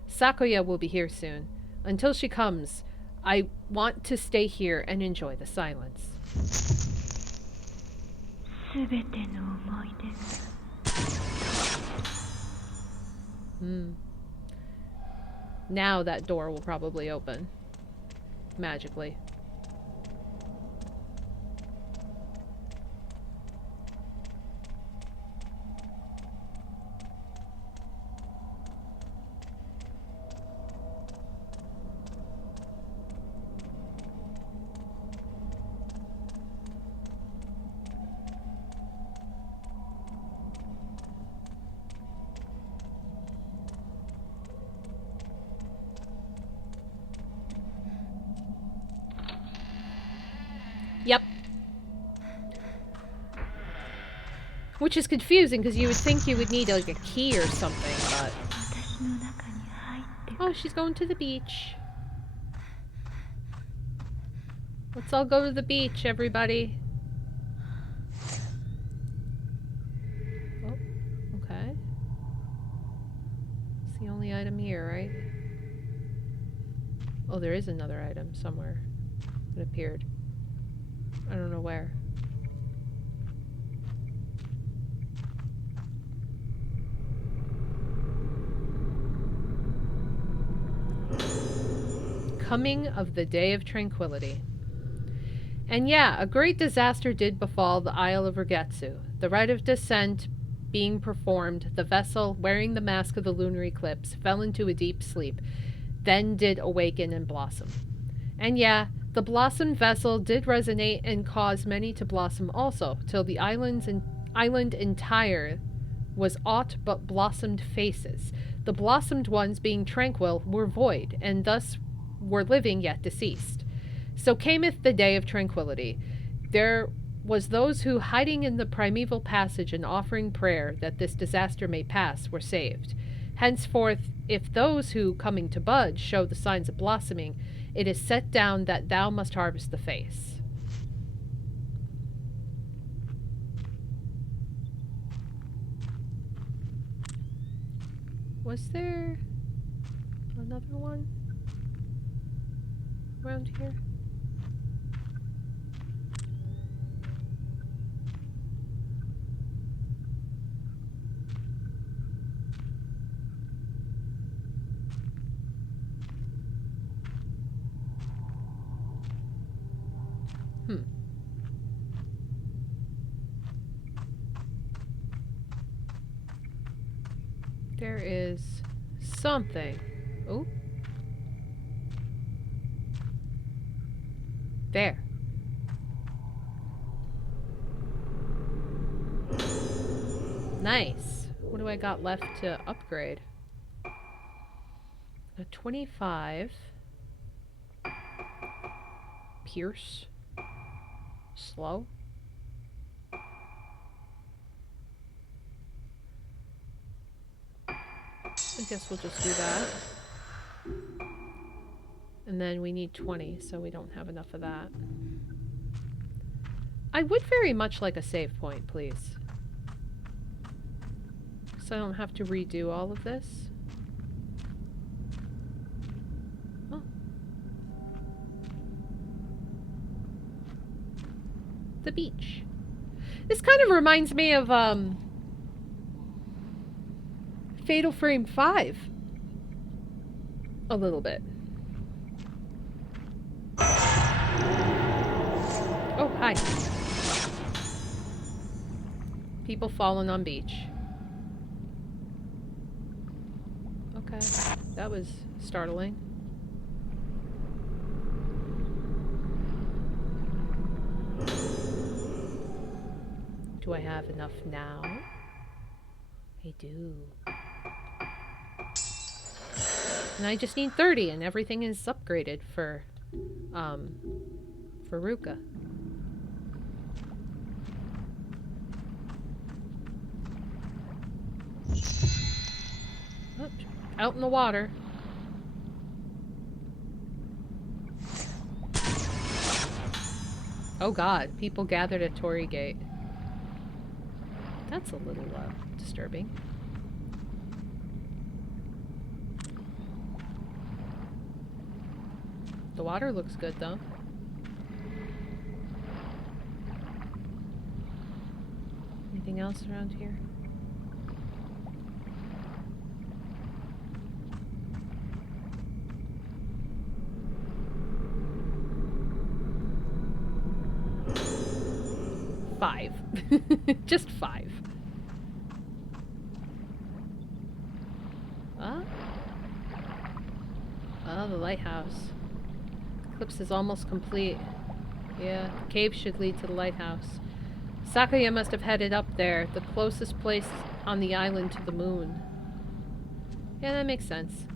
Sakuya will be here soon. Until she comes, I want to stay here and enjoy the silence. Now that door will probably open. Magically. Which is confusing because you would think you would need like a key or something, but... 私の中に入ってく Oh, she's going to the beach. Let's all go to the beach, everybody. Oh, okay. It's the only item here, right? Oh, there is another item somewhere. It appeared. I don't know where. Coming of the Day of Tranquility. And yeah, a great disaster did befall the Isle of Rugetsu. The rite of descent being performed, the vessel, wearing the mask of the lunar eclipse, fell into a deep sleep, then did awaken and blossom. And yeah, the blossomed vessel did resonate and cause many to blossom also, till the island entire was aught but blossomed faces. The blossomed ones, being tranquil, were void, and thus were living yet deceased. So cameth the day of tranquility. There was those who, hiding in the primeval passage and offering prayer that this disaster may pass, were saved. Henceforth, if those who, coming to budge, show the signs of blossoming, it is set down that thou must harvest the face. Was there another one around here? There is something. Oh. There. Nice. What do I got left to upgrade? A 25. Pierce. Slow. I guess we'll just do that. And then we need 20, so we don't have enough of that. I would very much like a save point, please. So I don't have to redo all of this. Oh. The beach. This kind of reminds me of, Fatal Frame 5. A little bit. Oh, hi. People falling on beach. Okay. That was startling. Do I have enough now? I do. And I just need 30 and everything is upgraded for Ruka. Oh, out in the water. Oh god, people gathered at Torii Gate. That's a little disturbing. The water looks good though. Anything else around here? Five. Just 5. Oh, the lighthouse. Eclipse is almost complete. Yeah, the cave should lead to the lighthouse. Sakuya must have headed up there, the closest place on the island to the moon. Yeah, that makes sense.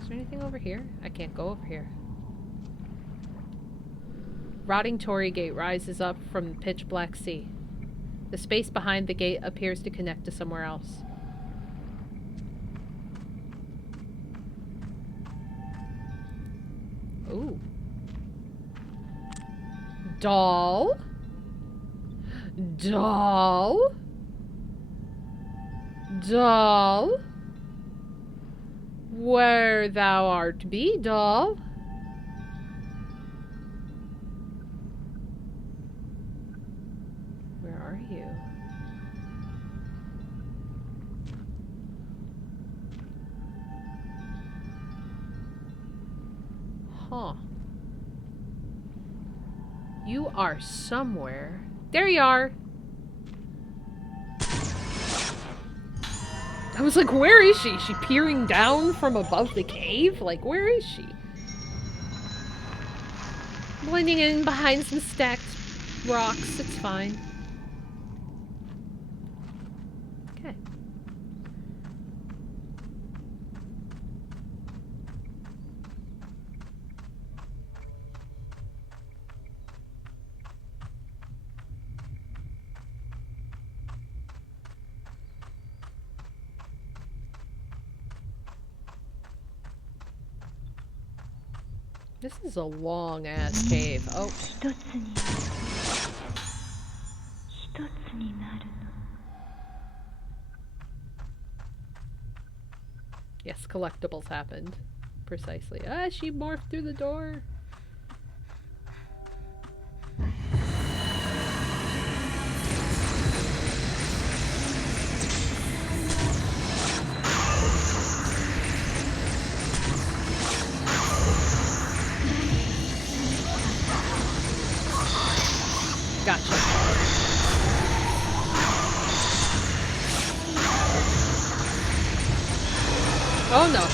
Is there anything over here? I can't go over here. Rotting Torii Gate rises up from the pitch black sea. The space behind the gate appears to connect to somewhere else. Ooh. Doll? Doll? Doll? Where thou art be, doll? Where are you? Huh. You are somewhere. There you are. I was like, where is she? Is she peering down from above the cave? Like, where is she? Blending in behind some stacked rocks. It's fine. Okay. This is a long ass cave. Oh. 一つになるの Yes, collectibles happened. Precisely. Ah, she morphed through the door. Gotcha. Oh no.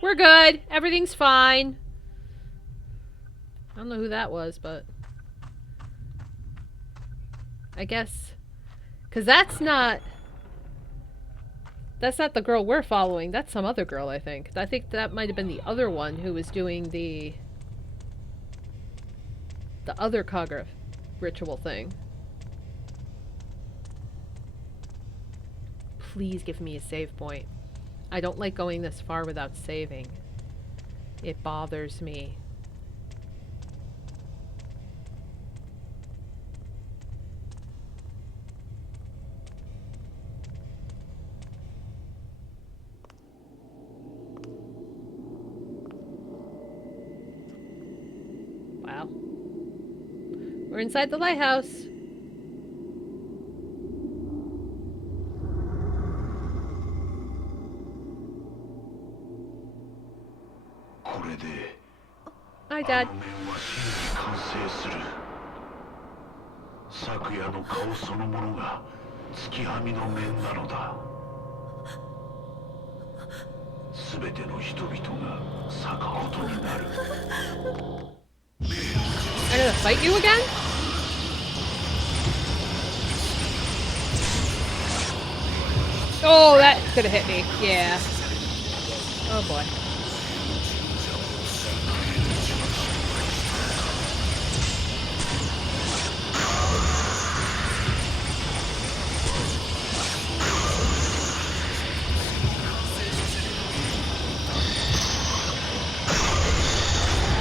We're good. Everything's fine. I don't know who that was, but I guess, 'cause that's not the girl we're following. That's some other girl, I think. I think that might have been the other one who was doing the other Kagra ritual thing. Please give me a save point. I don't like going this far without saving. It bothers me. Wow. We're inside the lighthouse. Hi, Dad. 昨夜の顔そのものが月はみの面なのだ。すべての人々が咲くことになる。I'm gonna fight you again? Oh, that could have hit me. Yeah. Oh boy.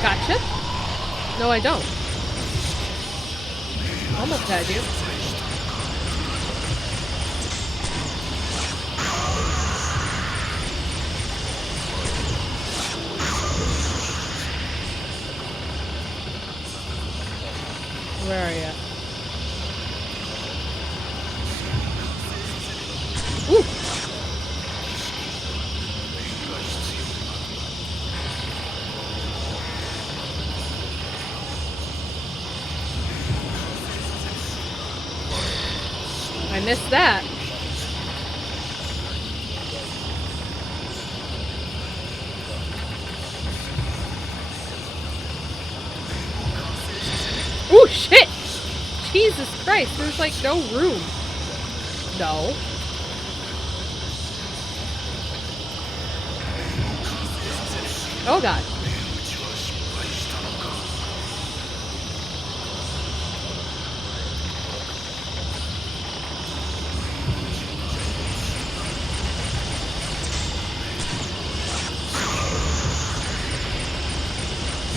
Gotcha. No, I don't. Almost had you. Where are you? Ooh! I missed that. Ooh, shit! Jesus Christ, there's like no room. No. Oh god.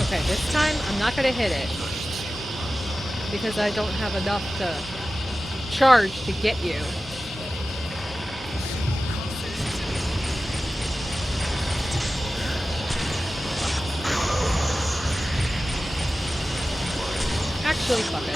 Okay, this time I'm not gonna hit it. Because I don't have enough to charge to get you. Actually, fuck it.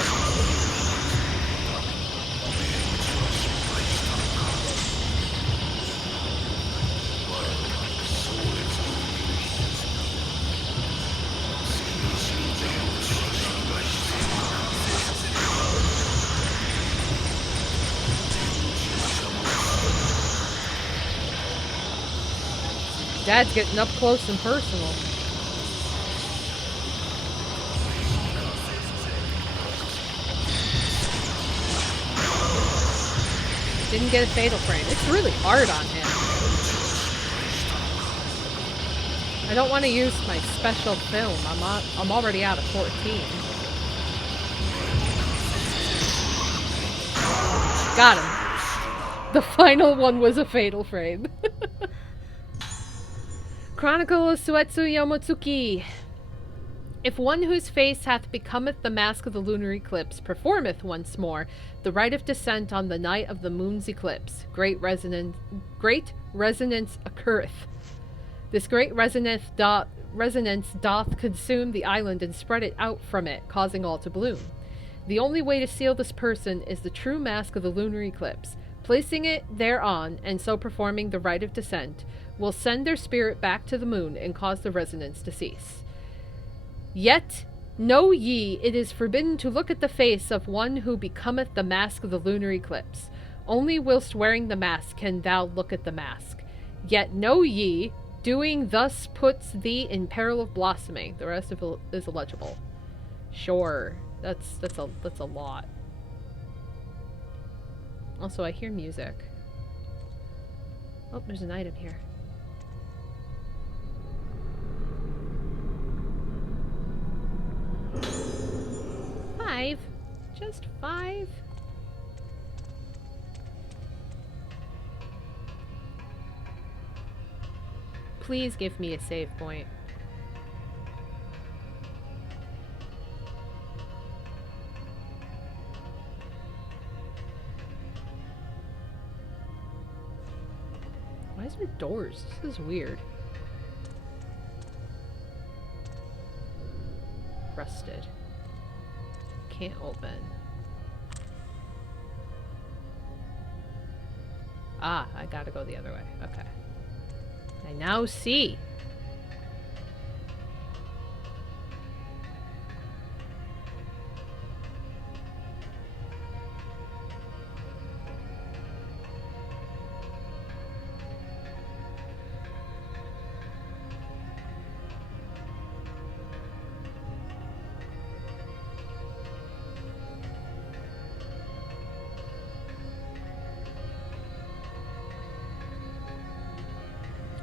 Dad's getting up close and personal. Didn't get a fatal frame. It's really hard on him. I don't want to use my special film. I'm already out of 14. Got him. The final one was a fatal frame. Chronicle of Suetsu Yomotsuki. If one whose face hath becometh the mask of the lunar eclipse performeth once more the rite of descent on the night of the moon's eclipse, great resonance occurreth. This great resonance doth consume the island and spread it out from it, causing all to bloom. The only way to seal this person is the true mask of the lunar eclipse. Placing it thereon, and so performing the rite of descent, will send their spirit back to the moon and cause the resonance to cease. Yet, know ye, it is forbidden to look at the face of one who becometh the mask of the lunar eclipse. Only whilst wearing the mask can thou look at the mask. Yet know ye, doing thus puts thee in peril of blossoming. The rest of it is illegible. Sure, that's a lot. Also, I hear music. Oh, there's an item here. Five? Just 5? Please give me a save point. Why is there doors? This is weird. Rusted. Can't open. Ah, I gotta go the other way. Okay. I now see.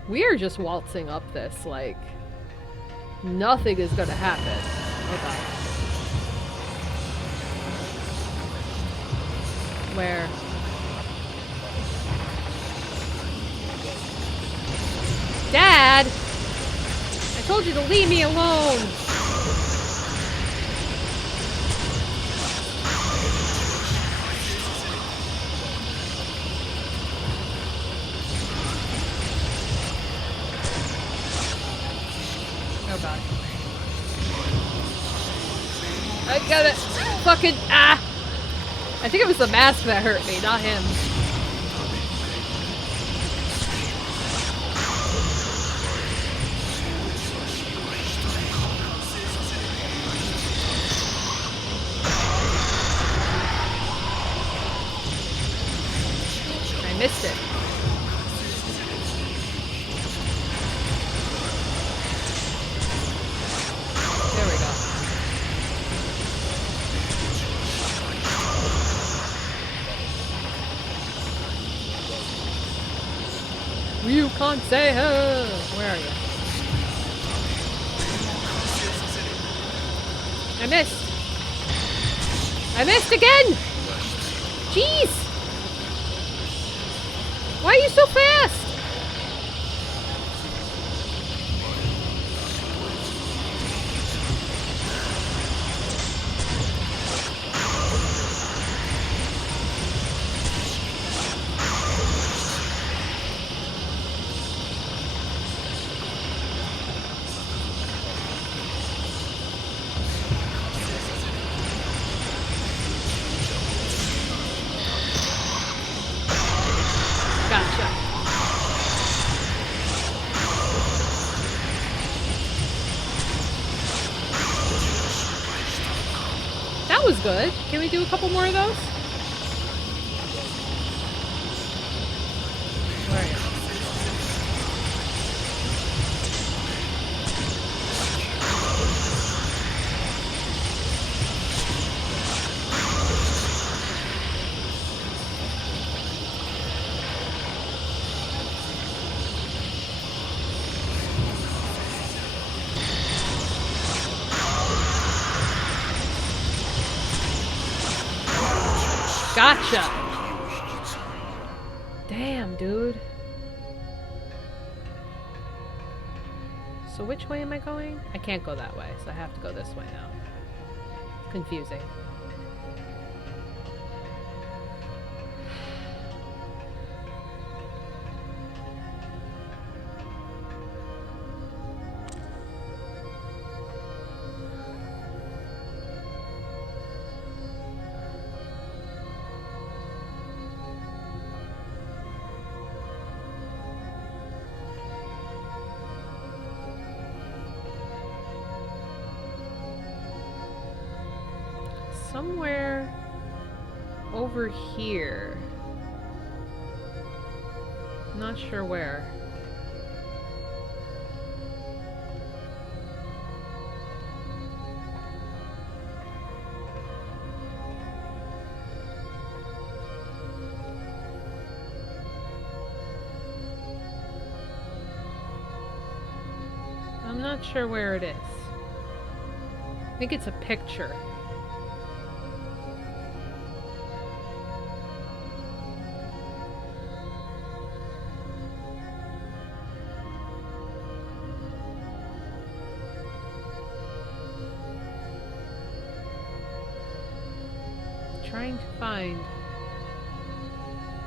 We are just waltzing up this, like, nothing is gonna happen. Oh god. Where? Dad! I told you to leave me alone! Oh god. I gotta fucking I think it was the mask that hurt me, not him. I missed it. There we go. You can't say her. Where are you? I missed. I missed again! Jeez! Why are you so fast? Gotcha. That was good. Can we do a couple more of those? Where are you? Gotcha. Damn, dude. So which way am I going? I can't go that way, so I have to go this way now. It's confusing. Somewhere over here. Not sure where. I'm not sure where it is. I think it's a picture. Trying to find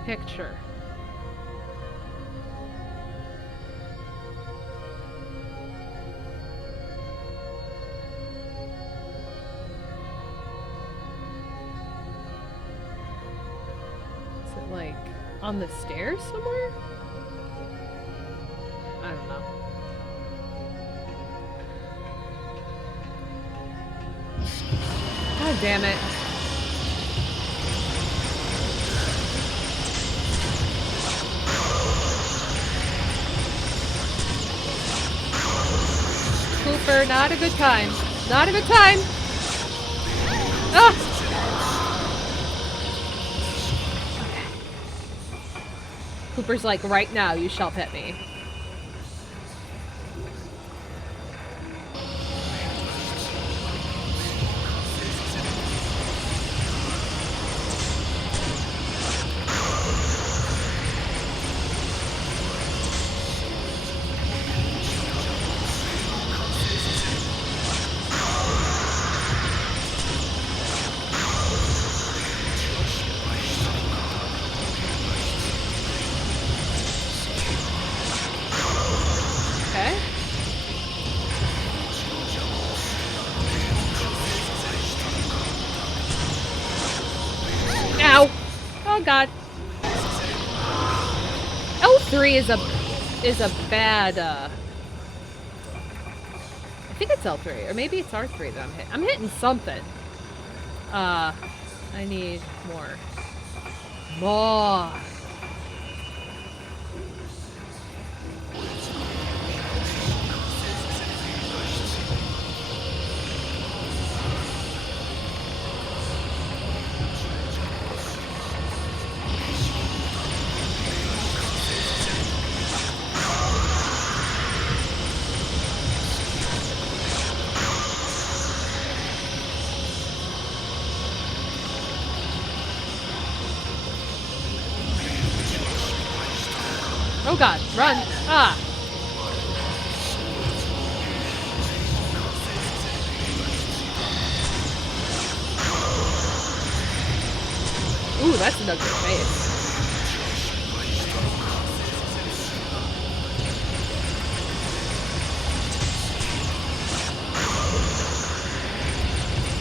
picture. Is it like on the stairs somewhere? I don't know. God damn it. Cooper, not a good time. Not a good time. Ah! Cooper's like, right now, you shall pet me. God. L3 is a bad I think it's L3 or maybe it's R3 that I'm hitting. I'm hitting something. I need more. More. god, run! Ah! Ooh, that's an ugly face.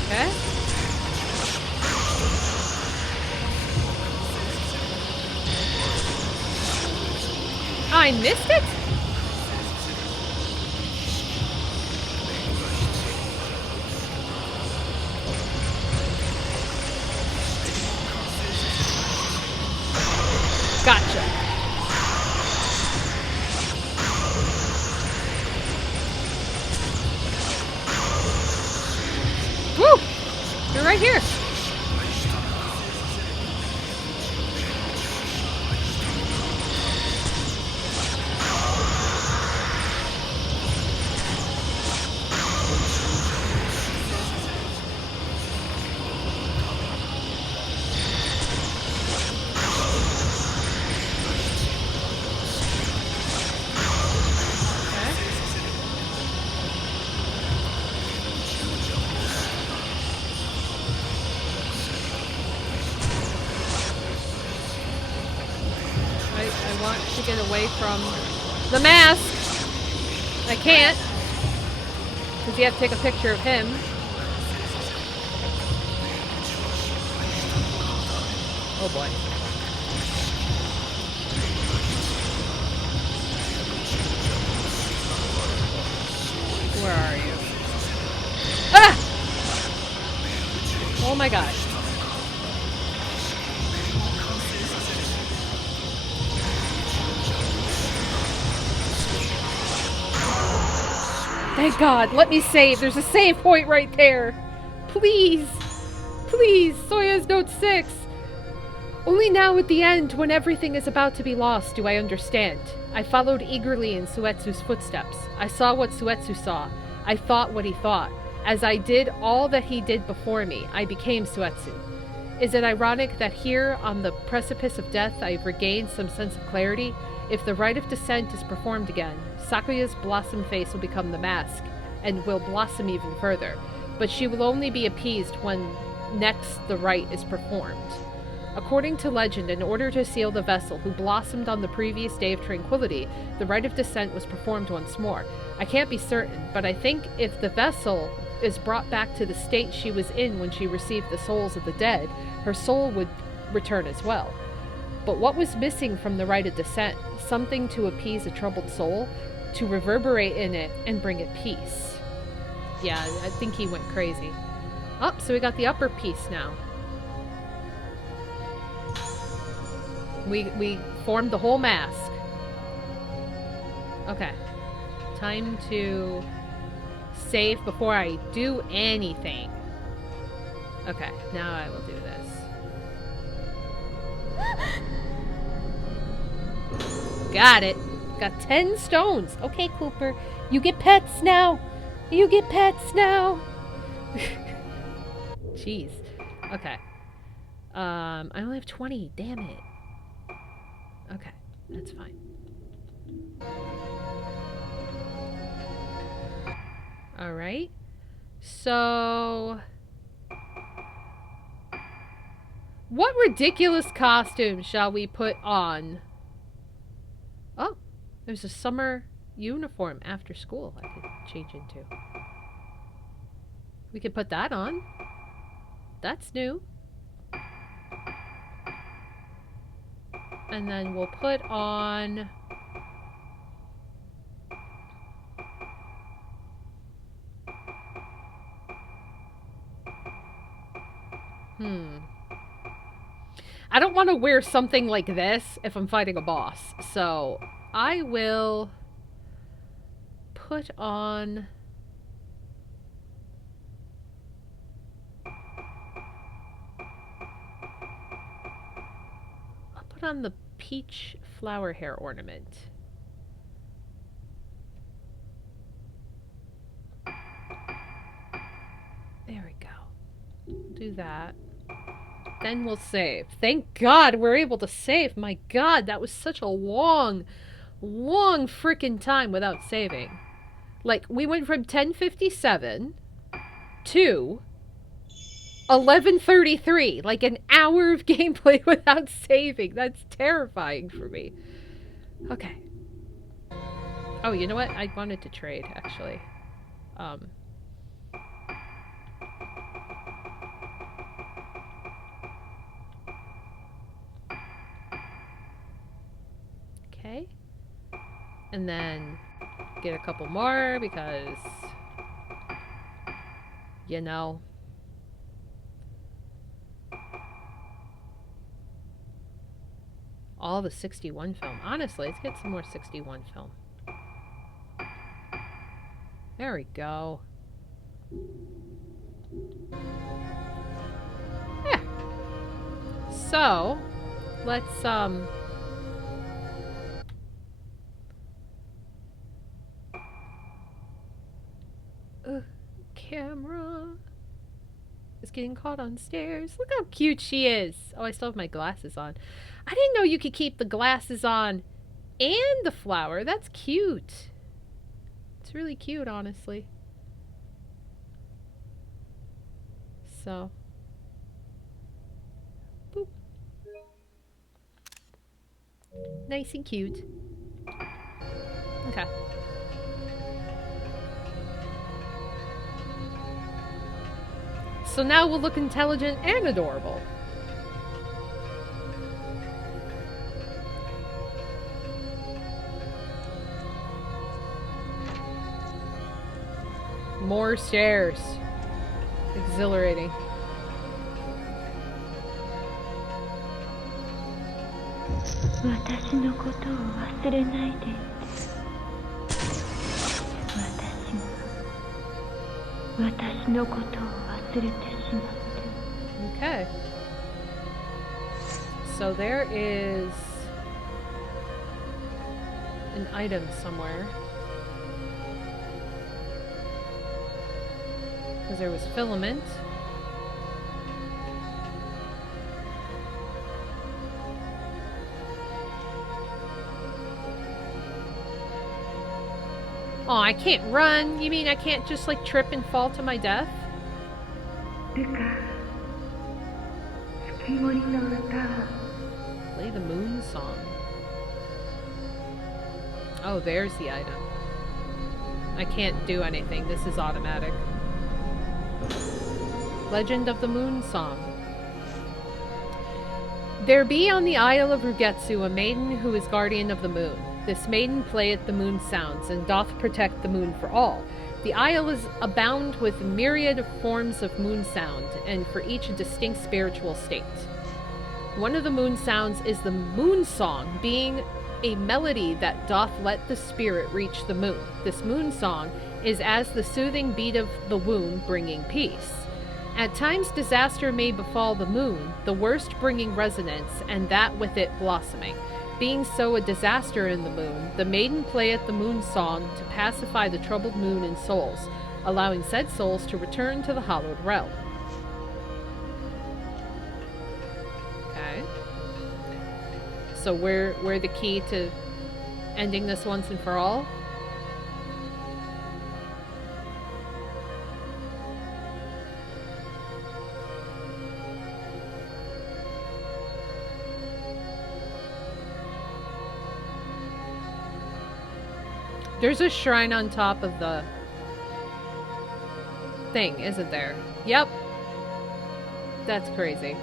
Okay. I missed it? Gotcha. Woo! You're right here. I want to get away from the mask. I can't. Because you have to take a picture of him. Oh boy. Where are you? Ah! Oh my gosh. Thank God. Let me save. There's a save point right there. Please. Please. Soya's Note 6. Only now at the end, when everything is about to be lost, do I understand. I followed eagerly in Suetsu's footsteps. I saw what Suetsu saw. I thought what he thought. As I did all that he did before me, I became Suetsu. Is it ironic that here, on the precipice of death, I have regained some sense of clarity? If the rite of descent is performed again, Sakuya's blossom face will become the mask, and will blossom even further. But she will only be appeased when next the rite is performed. According to legend, in order to seal the vessel who blossomed on the previous day of tranquility, the rite of descent was performed once more. I can't be certain, but I think if the vessel is brought back to the state she was in when she received the souls of the dead, her soul would return as well. But what was missing from the rite of descent? Something to appease a troubled soul, to reverberate in it and bring it peace. Yeah, I think he went crazy. Oh, so we got the upper piece now. We formed the whole mask. Okay. Time to save before I do anything. Okay, now I will do this. Got it. Got 10 stones. Okay, Cooper. You get pets now. You get pets now. Jeez. Okay. I only have 20. Damn it. Okay, that's fine. Alright. So... what ridiculous costume shall we put on? Oh, there's a summer uniform after school I could change into. We could put that on. That's new. And then we'll put on... I don't want to wear something like this if I'm fighting a boss. So I will put on... I'll put on the peach flower hair ornament. There we go. Do that. Then we'll save. Thank God we're able to save. My God, that was such a long long freaking time without saving. Like, we went from 10:57 to 11:33. Like, an hour of gameplay without saving. That's terrifying for me. Okay. Oh, you know what? I wanted to trade, actually. Okay. And then get a couple more because, you know. All the 61 film. Honestly, let's get some more 61 film. There we go. Yeah. So, let's, camera is getting caught on stairs. Look how cute she is. Oh, I still have my glasses on. I didn't know you could keep the glasses on and the flower. That's cute. It's really cute, honestly. So, boop. Nice and cute. Okay. So now we'll look intelligent and adorable. More stairs. Exhilarating. Okay. So there is an item somewhere. Because there was filament. Oh, I can't run. You mean I can't just like trip and fall to my death? Play the moon song. Oh, there's the item. I can't do anything. This is automatic. Legend of the Moon Song. There be on the isle of Rugetsu a maiden who is guardian of the moon. This maiden playeth the moon sounds, and doth protect the moon for all. The isle is abound with myriad forms of moon sound, and for each a distinct spiritual state. One of the moon sounds is the moon song, being a melody that doth let the spirit reach the moon. This moon song is as the soothing beat of the womb, bringing peace. At times disaster may befall the moon, the worst bringing resonance, and that with it blossoming. Being so a disaster in the moon, the maiden playeth the moon song to pacify the troubled moon and souls, allowing said souls to return to the hallowed realm. Okay. So we're the key to ending this once and for all? There's a shrine on top of the thing, isn't there? Yep. That's crazy.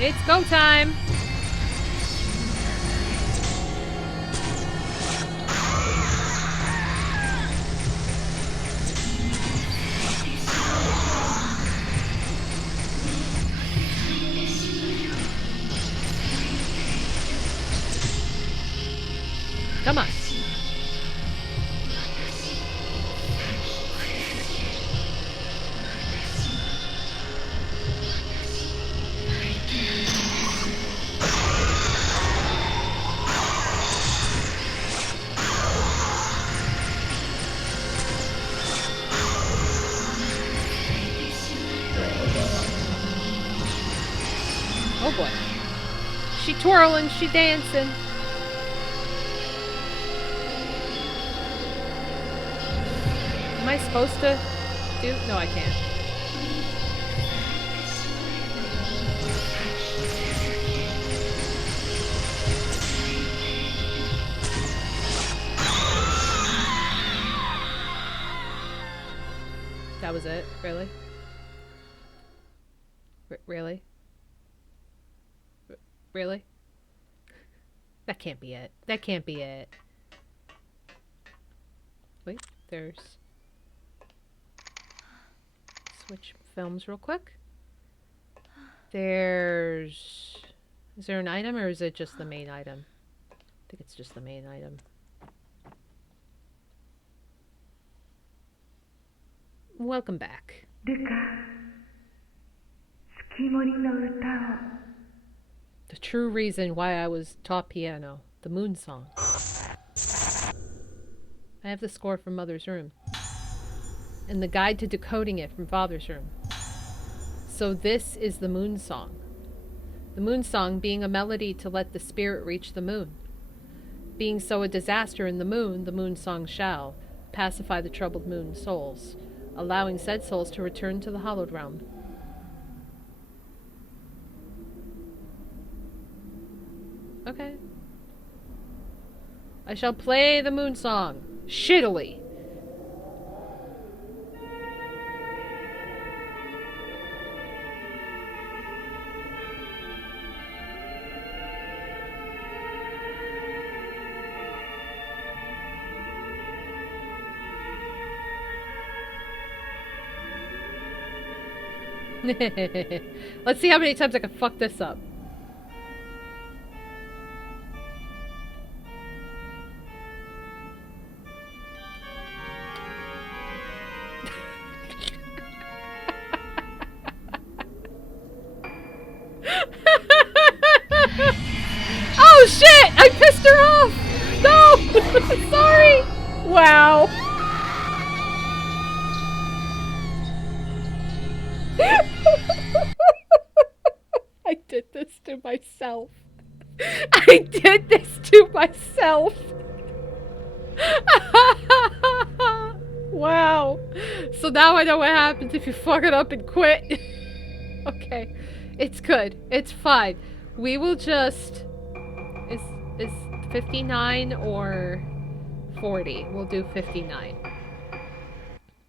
It's go time! Come on. Oh boy. She twirling, she dancing. Am I supposed to do? No, I can't. That was it? Really? Really? Really? That can't be it. That can't be it. Wait, there's... Switch films real quick. There's... Is there an item or is it just the main item? I think it's just the main item. Welcome back. The true reason why I was taught piano. The moon song. I have the score from Mother's room. And the guide to decoding it from Father's room. So this is the moon song. The moon song being a melody to let the spirit reach the moon. Being so a disaster in the moon song shall pacify the troubled moon souls, allowing said souls to return to the hallowed realm. Okay. I shall play the moon song shittily. Let's see how many times I can fuck this up. Oh shit! I pissed her off! No! Sorry! Wow. I did this to myself. I did this to myself. Wow. So now I know what happens if you fuck it up and quit. Okay. It's good. It's fine. We will just... Is 59 or 40? We'll do 59.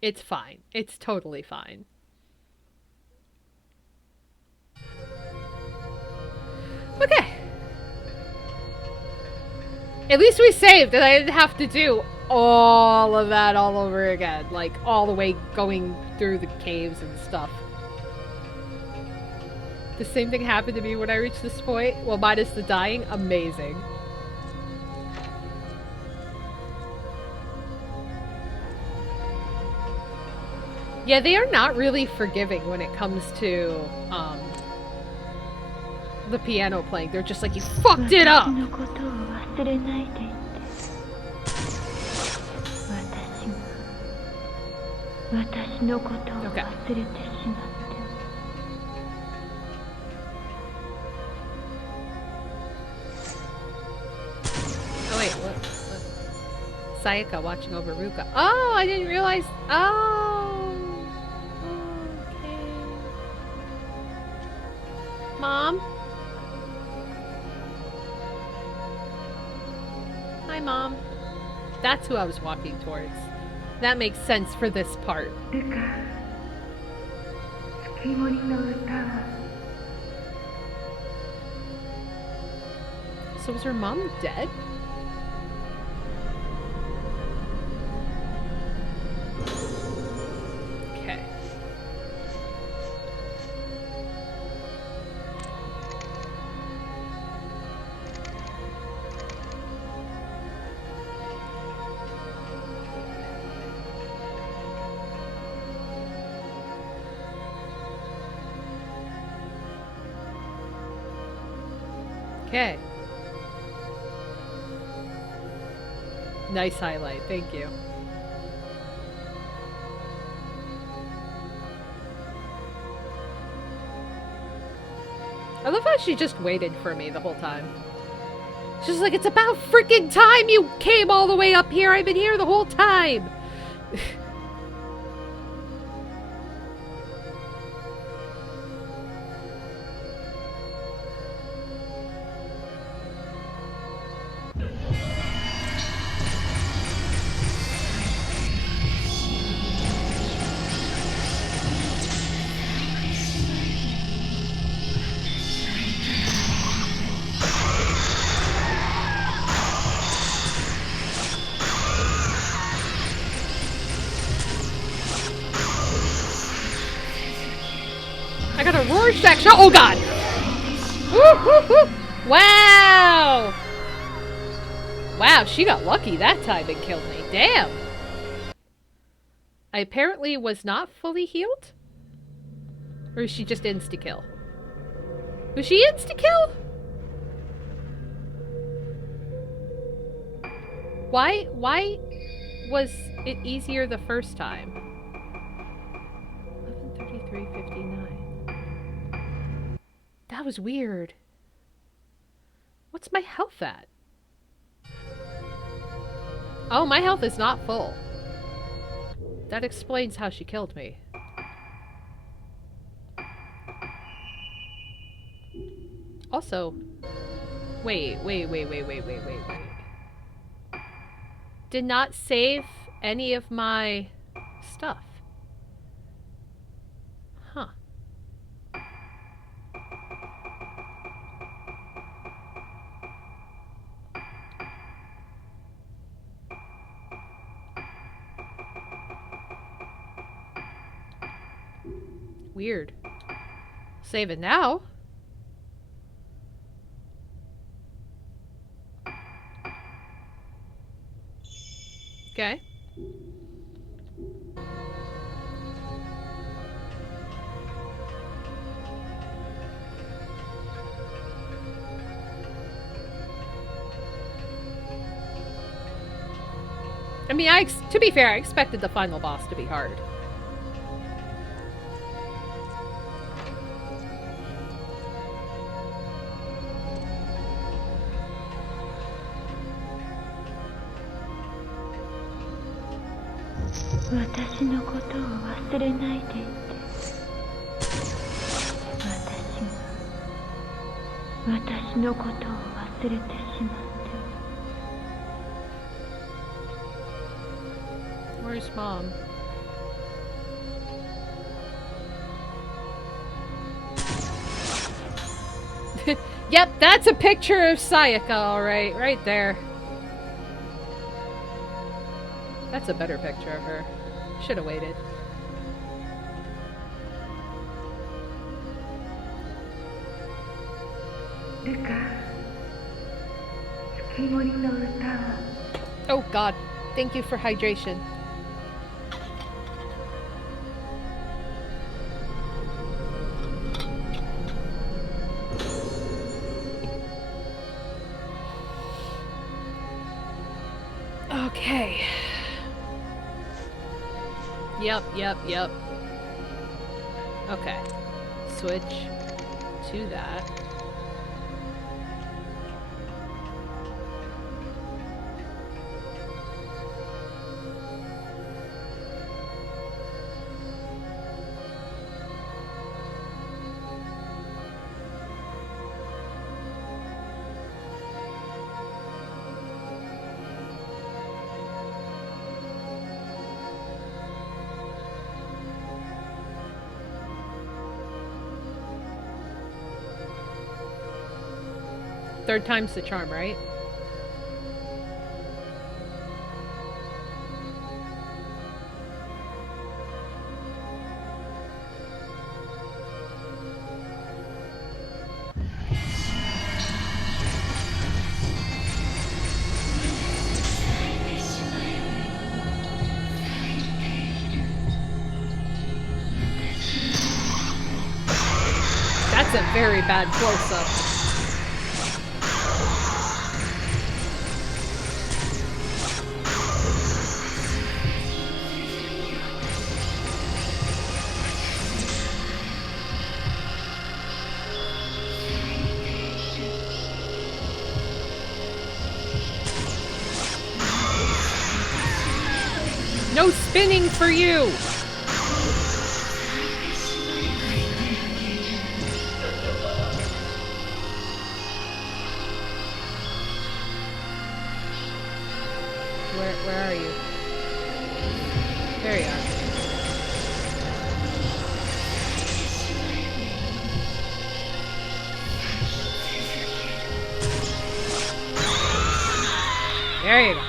It's fine. It's totally fine. Okay. At least we saved and I didn't have to do all of that all over again. Like, all the way going through the caves and stuff. The same thing happened to me when I reached this point. Well, minus the dying. Amazing. Yeah, they are not really forgiving when it comes to, the piano playing. They're just like, you fucked it up! Okay. Oh wait, what? Sayaka watching over Ruka. Oh, I didn't realize. Oh. Okay. Mom? Hi, Mom. That's who I was walking towards. That makes sense for this part. So was her mom dead? Okay. Okay. Nice highlight, thank you. I love how she just waited for me the whole time. She's like, it's about freaking time you came all the way up here. I've been here the whole time. I got a Rorschach shot. Oh god! Woo, woo, woo. Wow! Wow, she got lucky that time and killed me. Damn! I apparently was not fully healed? Or is she just insta-kill? Was she insta-kill? Why was it easier the first time? 11:33:59. That was weird. What's my health at? Oh, my health is not full. That explains how she killed me. Also, wait. Did not save any of my stuff. Huh. Weird. Save it now. Okay. I mean, to be fair, I expected the final boss to be hard. Where's Mom? Yep, that's a picture of Sayaka, alright, right there. That's a better picture of her. Should have waited. Oh god, thank you for hydration. Okay. Yep. Okay. Switch to that. Third time's the charm, right? That's a very bad close-up. spinning for you! Where are you? There you are. There you go.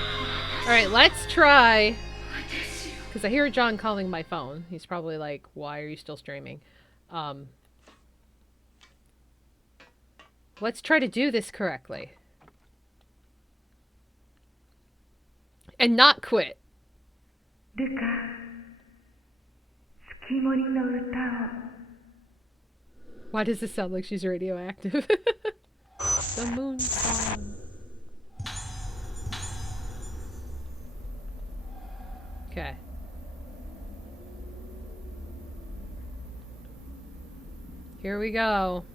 Alright, let's try. Because I hear John calling my phone. He's probably like, why are you still streaming? Let's try to do this correctly. And not quit. Why does this sound like she's radioactive? The moon song. Okay. Here we go.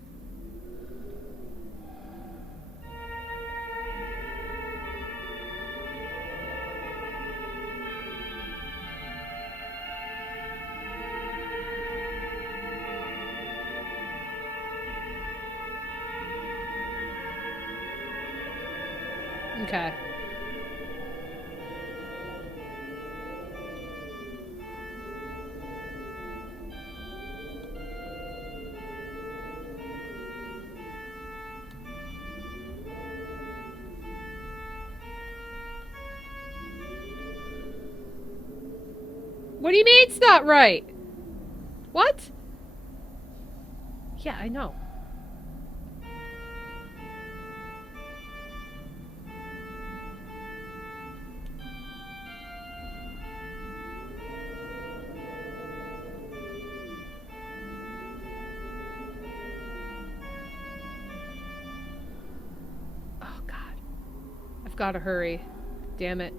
Okay. What do you mean it's not right? What? Yeah, I know. Oh, God. I've got to hurry. Damn it.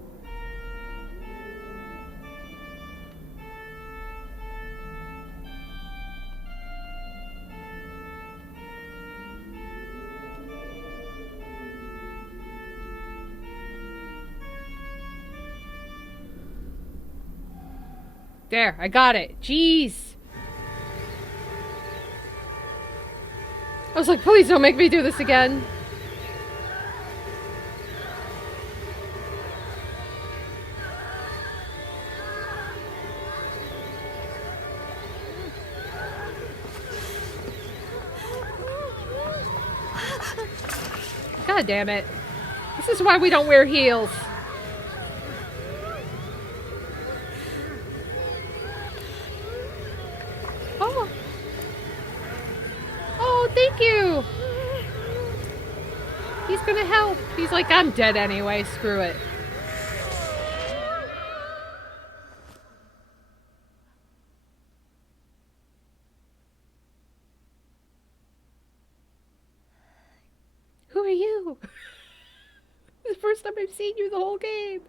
There, I got it. Jeez. I was like, please don't make me do this again. God damn it. This is why we don't wear heels. Oh. Oh, thank you. He's gonna help. He's like, I'm dead anyway. Screw it. Who are you? It's the first time I've seen you the whole game.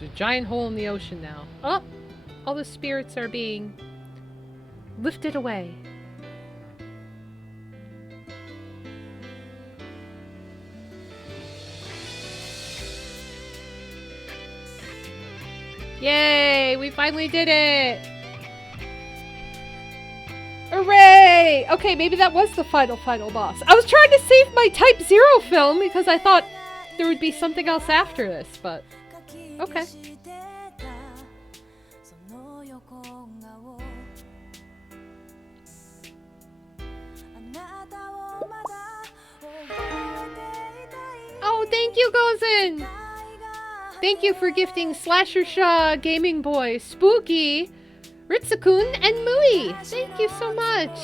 There's a giant hole in the ocean now. Oh! All the spirits are being lifted away. Yay! We finally did it! Hooray! Okay, maybe that was the final boss. I was trying to save my Type 0 film because I thought there would be something else after this, but... Okay. Oh, thank you, Gozen! Thank you for gifting Slasher Shaw, Gaming Boy, Spooky, Ritsukun, and Mui! Thank you so much!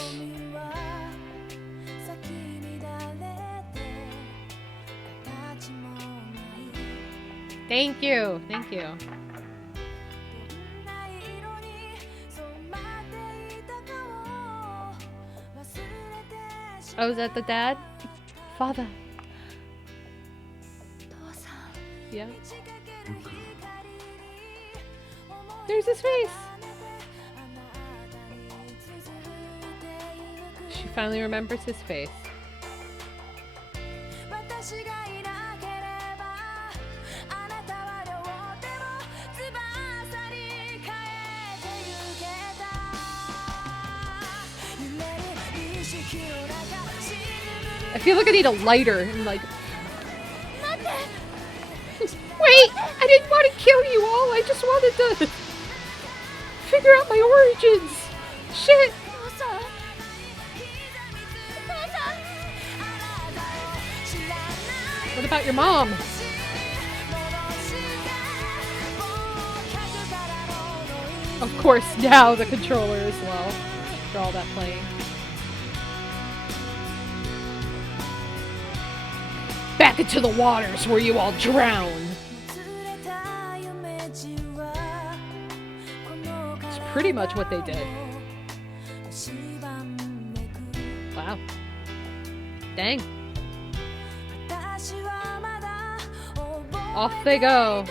Thank you, thank you. Oh, is that the dad? Father. Yeah. There's his face. She finally remembers his face. I feel like I need a lighter and like... Wait! I didn't want to kill you all! I just wanted to figure out my origins! Shit! What about your mom? Of course, now the controller as well. After all that playing. Back into the waters where you all drown. It's pretty much what they did. Wow. Dang. Off they go.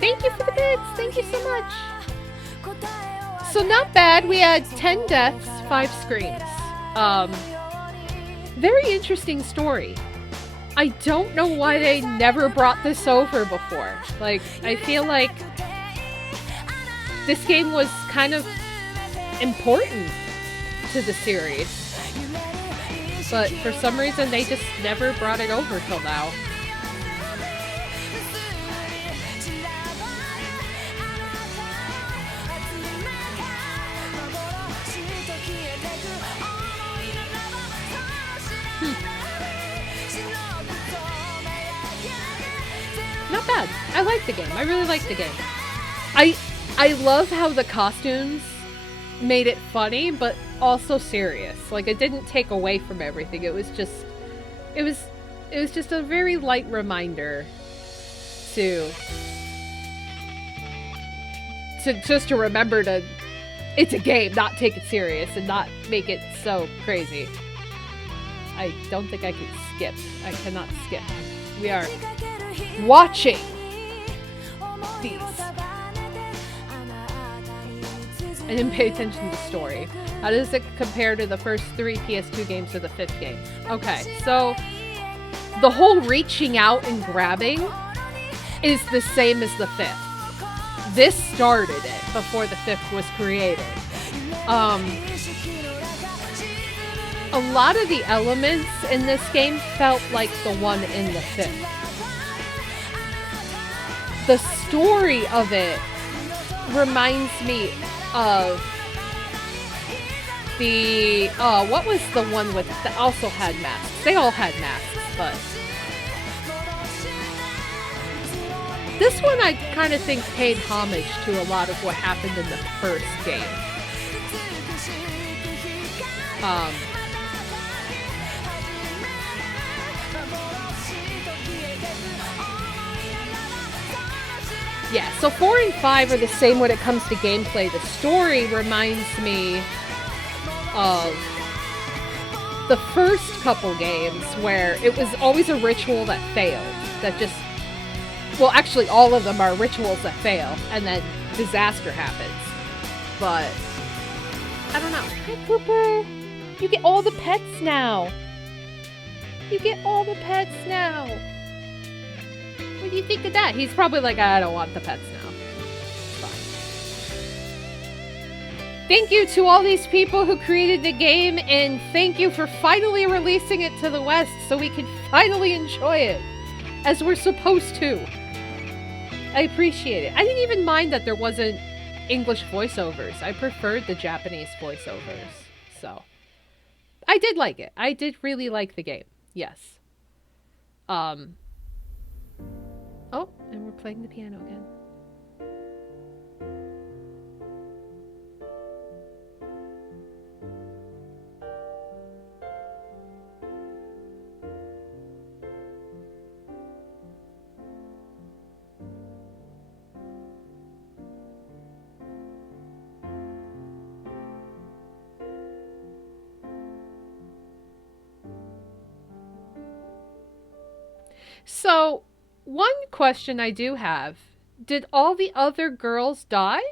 Thank you for the bits. Thank you so much. So not bad. We had 10 deaths, 5 screams. Very interesting story. I don't know why they never brought this over before. Like, I feel like this game was kind of important to the series. But for some reason, they just never brought it over till now. Not bad. I like the game. I really like the game. I love how the costumes made it funny, but also serious. Like, it didn't take away from everything. It was just a very light reminder to just to remember to, it's a game, not take it serious and not make it so crazy. I don't think I can skip. I cannot skip. We are watching these. I didn't pay attention to the story. How does it compare to the first 3 PS2 games or the 5th game? Okay, so the whole reaching out and grabbing is the same as the 5th. This started it before the 5th was created. A lot of the elements in this game felt like the one in the 5th. The story of it reminds me of the what was the one with that also had masks? They all had masks, but this one I kind of think paid homage to a lot of what happened in the first game. Yeah, so 4 and 5 are the same when it comes to gameplay. The story reminds me of the first couple games where it was always a ritual that failed. That just... Well, actually, all of them are rituals that fail, and then disaster happens. But... I don't know. Hi, Cooper! You get all the pets now! You get all the pets now! What do you think of that? He's probably like, I don't want the pets now. It's fine. Thank you to all these people who created the game, and thank you for finally releasing it to the West so we can finally enjoy it as we're supposed to. I appreciate it. I didn't even mind that there wasn't English voiceovers. I preferred the Japanese voiceovers. So, I did like it. I did really like the game. Yes. Oh, and we're playing the piano again. So, one question I do have. Did all the other girls die?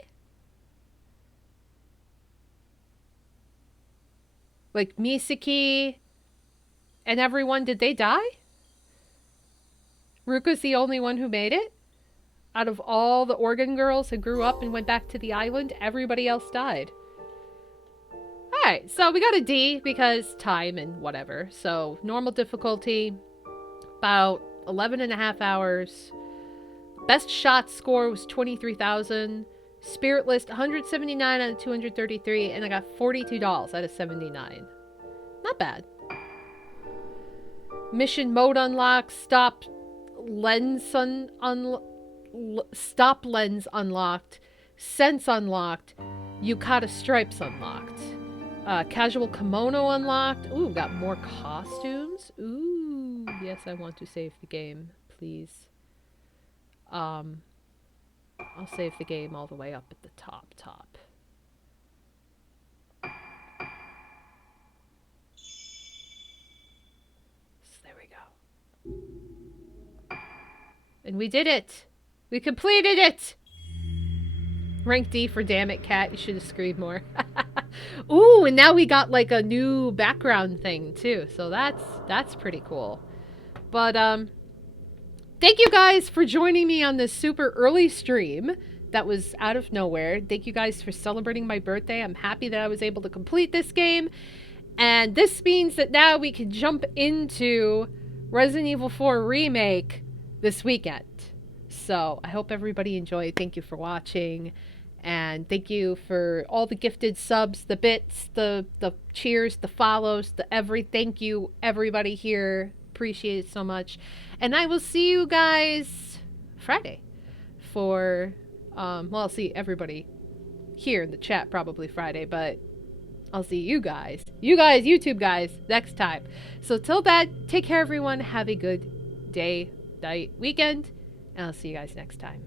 Like Misaki and everyone, did they die? Ruka's the only one who made it? Out of all the Oregon girls who grew up and went back to the island, everybody else died. Alright, so we got a D because time and whatever. So, normal difficulty, about 11 and a half hours. Best shot score was 23,000. Spirit list, 179 out of 233. And I got $42 out of 79. Not bad. Mission mode unlocked. Stop lens unlocked. Sense unlocked. Yukata stripes unlocked. Casual kimono unlocked. Ooh, got more costumes. Ooh, yes, I want to save the game, please. I'll save the game all the way up at the top. So there we go. And we did it! We completed it! Rank D for damn it, cat. You should have screamed more. Ooh, and now we got like a new background thing too. So that's pretty cool. But thank you guys for joining me on this super early stream that was out of nowhere. Thank you guys for celebrating my birthday. I'm happy that I was able to complete this game. And this means that now we can jump into Resident Evil 4 Remake this weekend. So I hope everybody enjoyed. Thank you for watching. And thank you for all the gifted subs, the bits, the cheers, the follows, thank you everybody here. Appreciate it so much. And I will see you guys Friday for, well, I'll see everybody here in the chat probably Friday, but I'll see you guys, YouTube guys, next time. So till then, take care everyone. Have a good day, night, weekend, and I'll see you guys next time.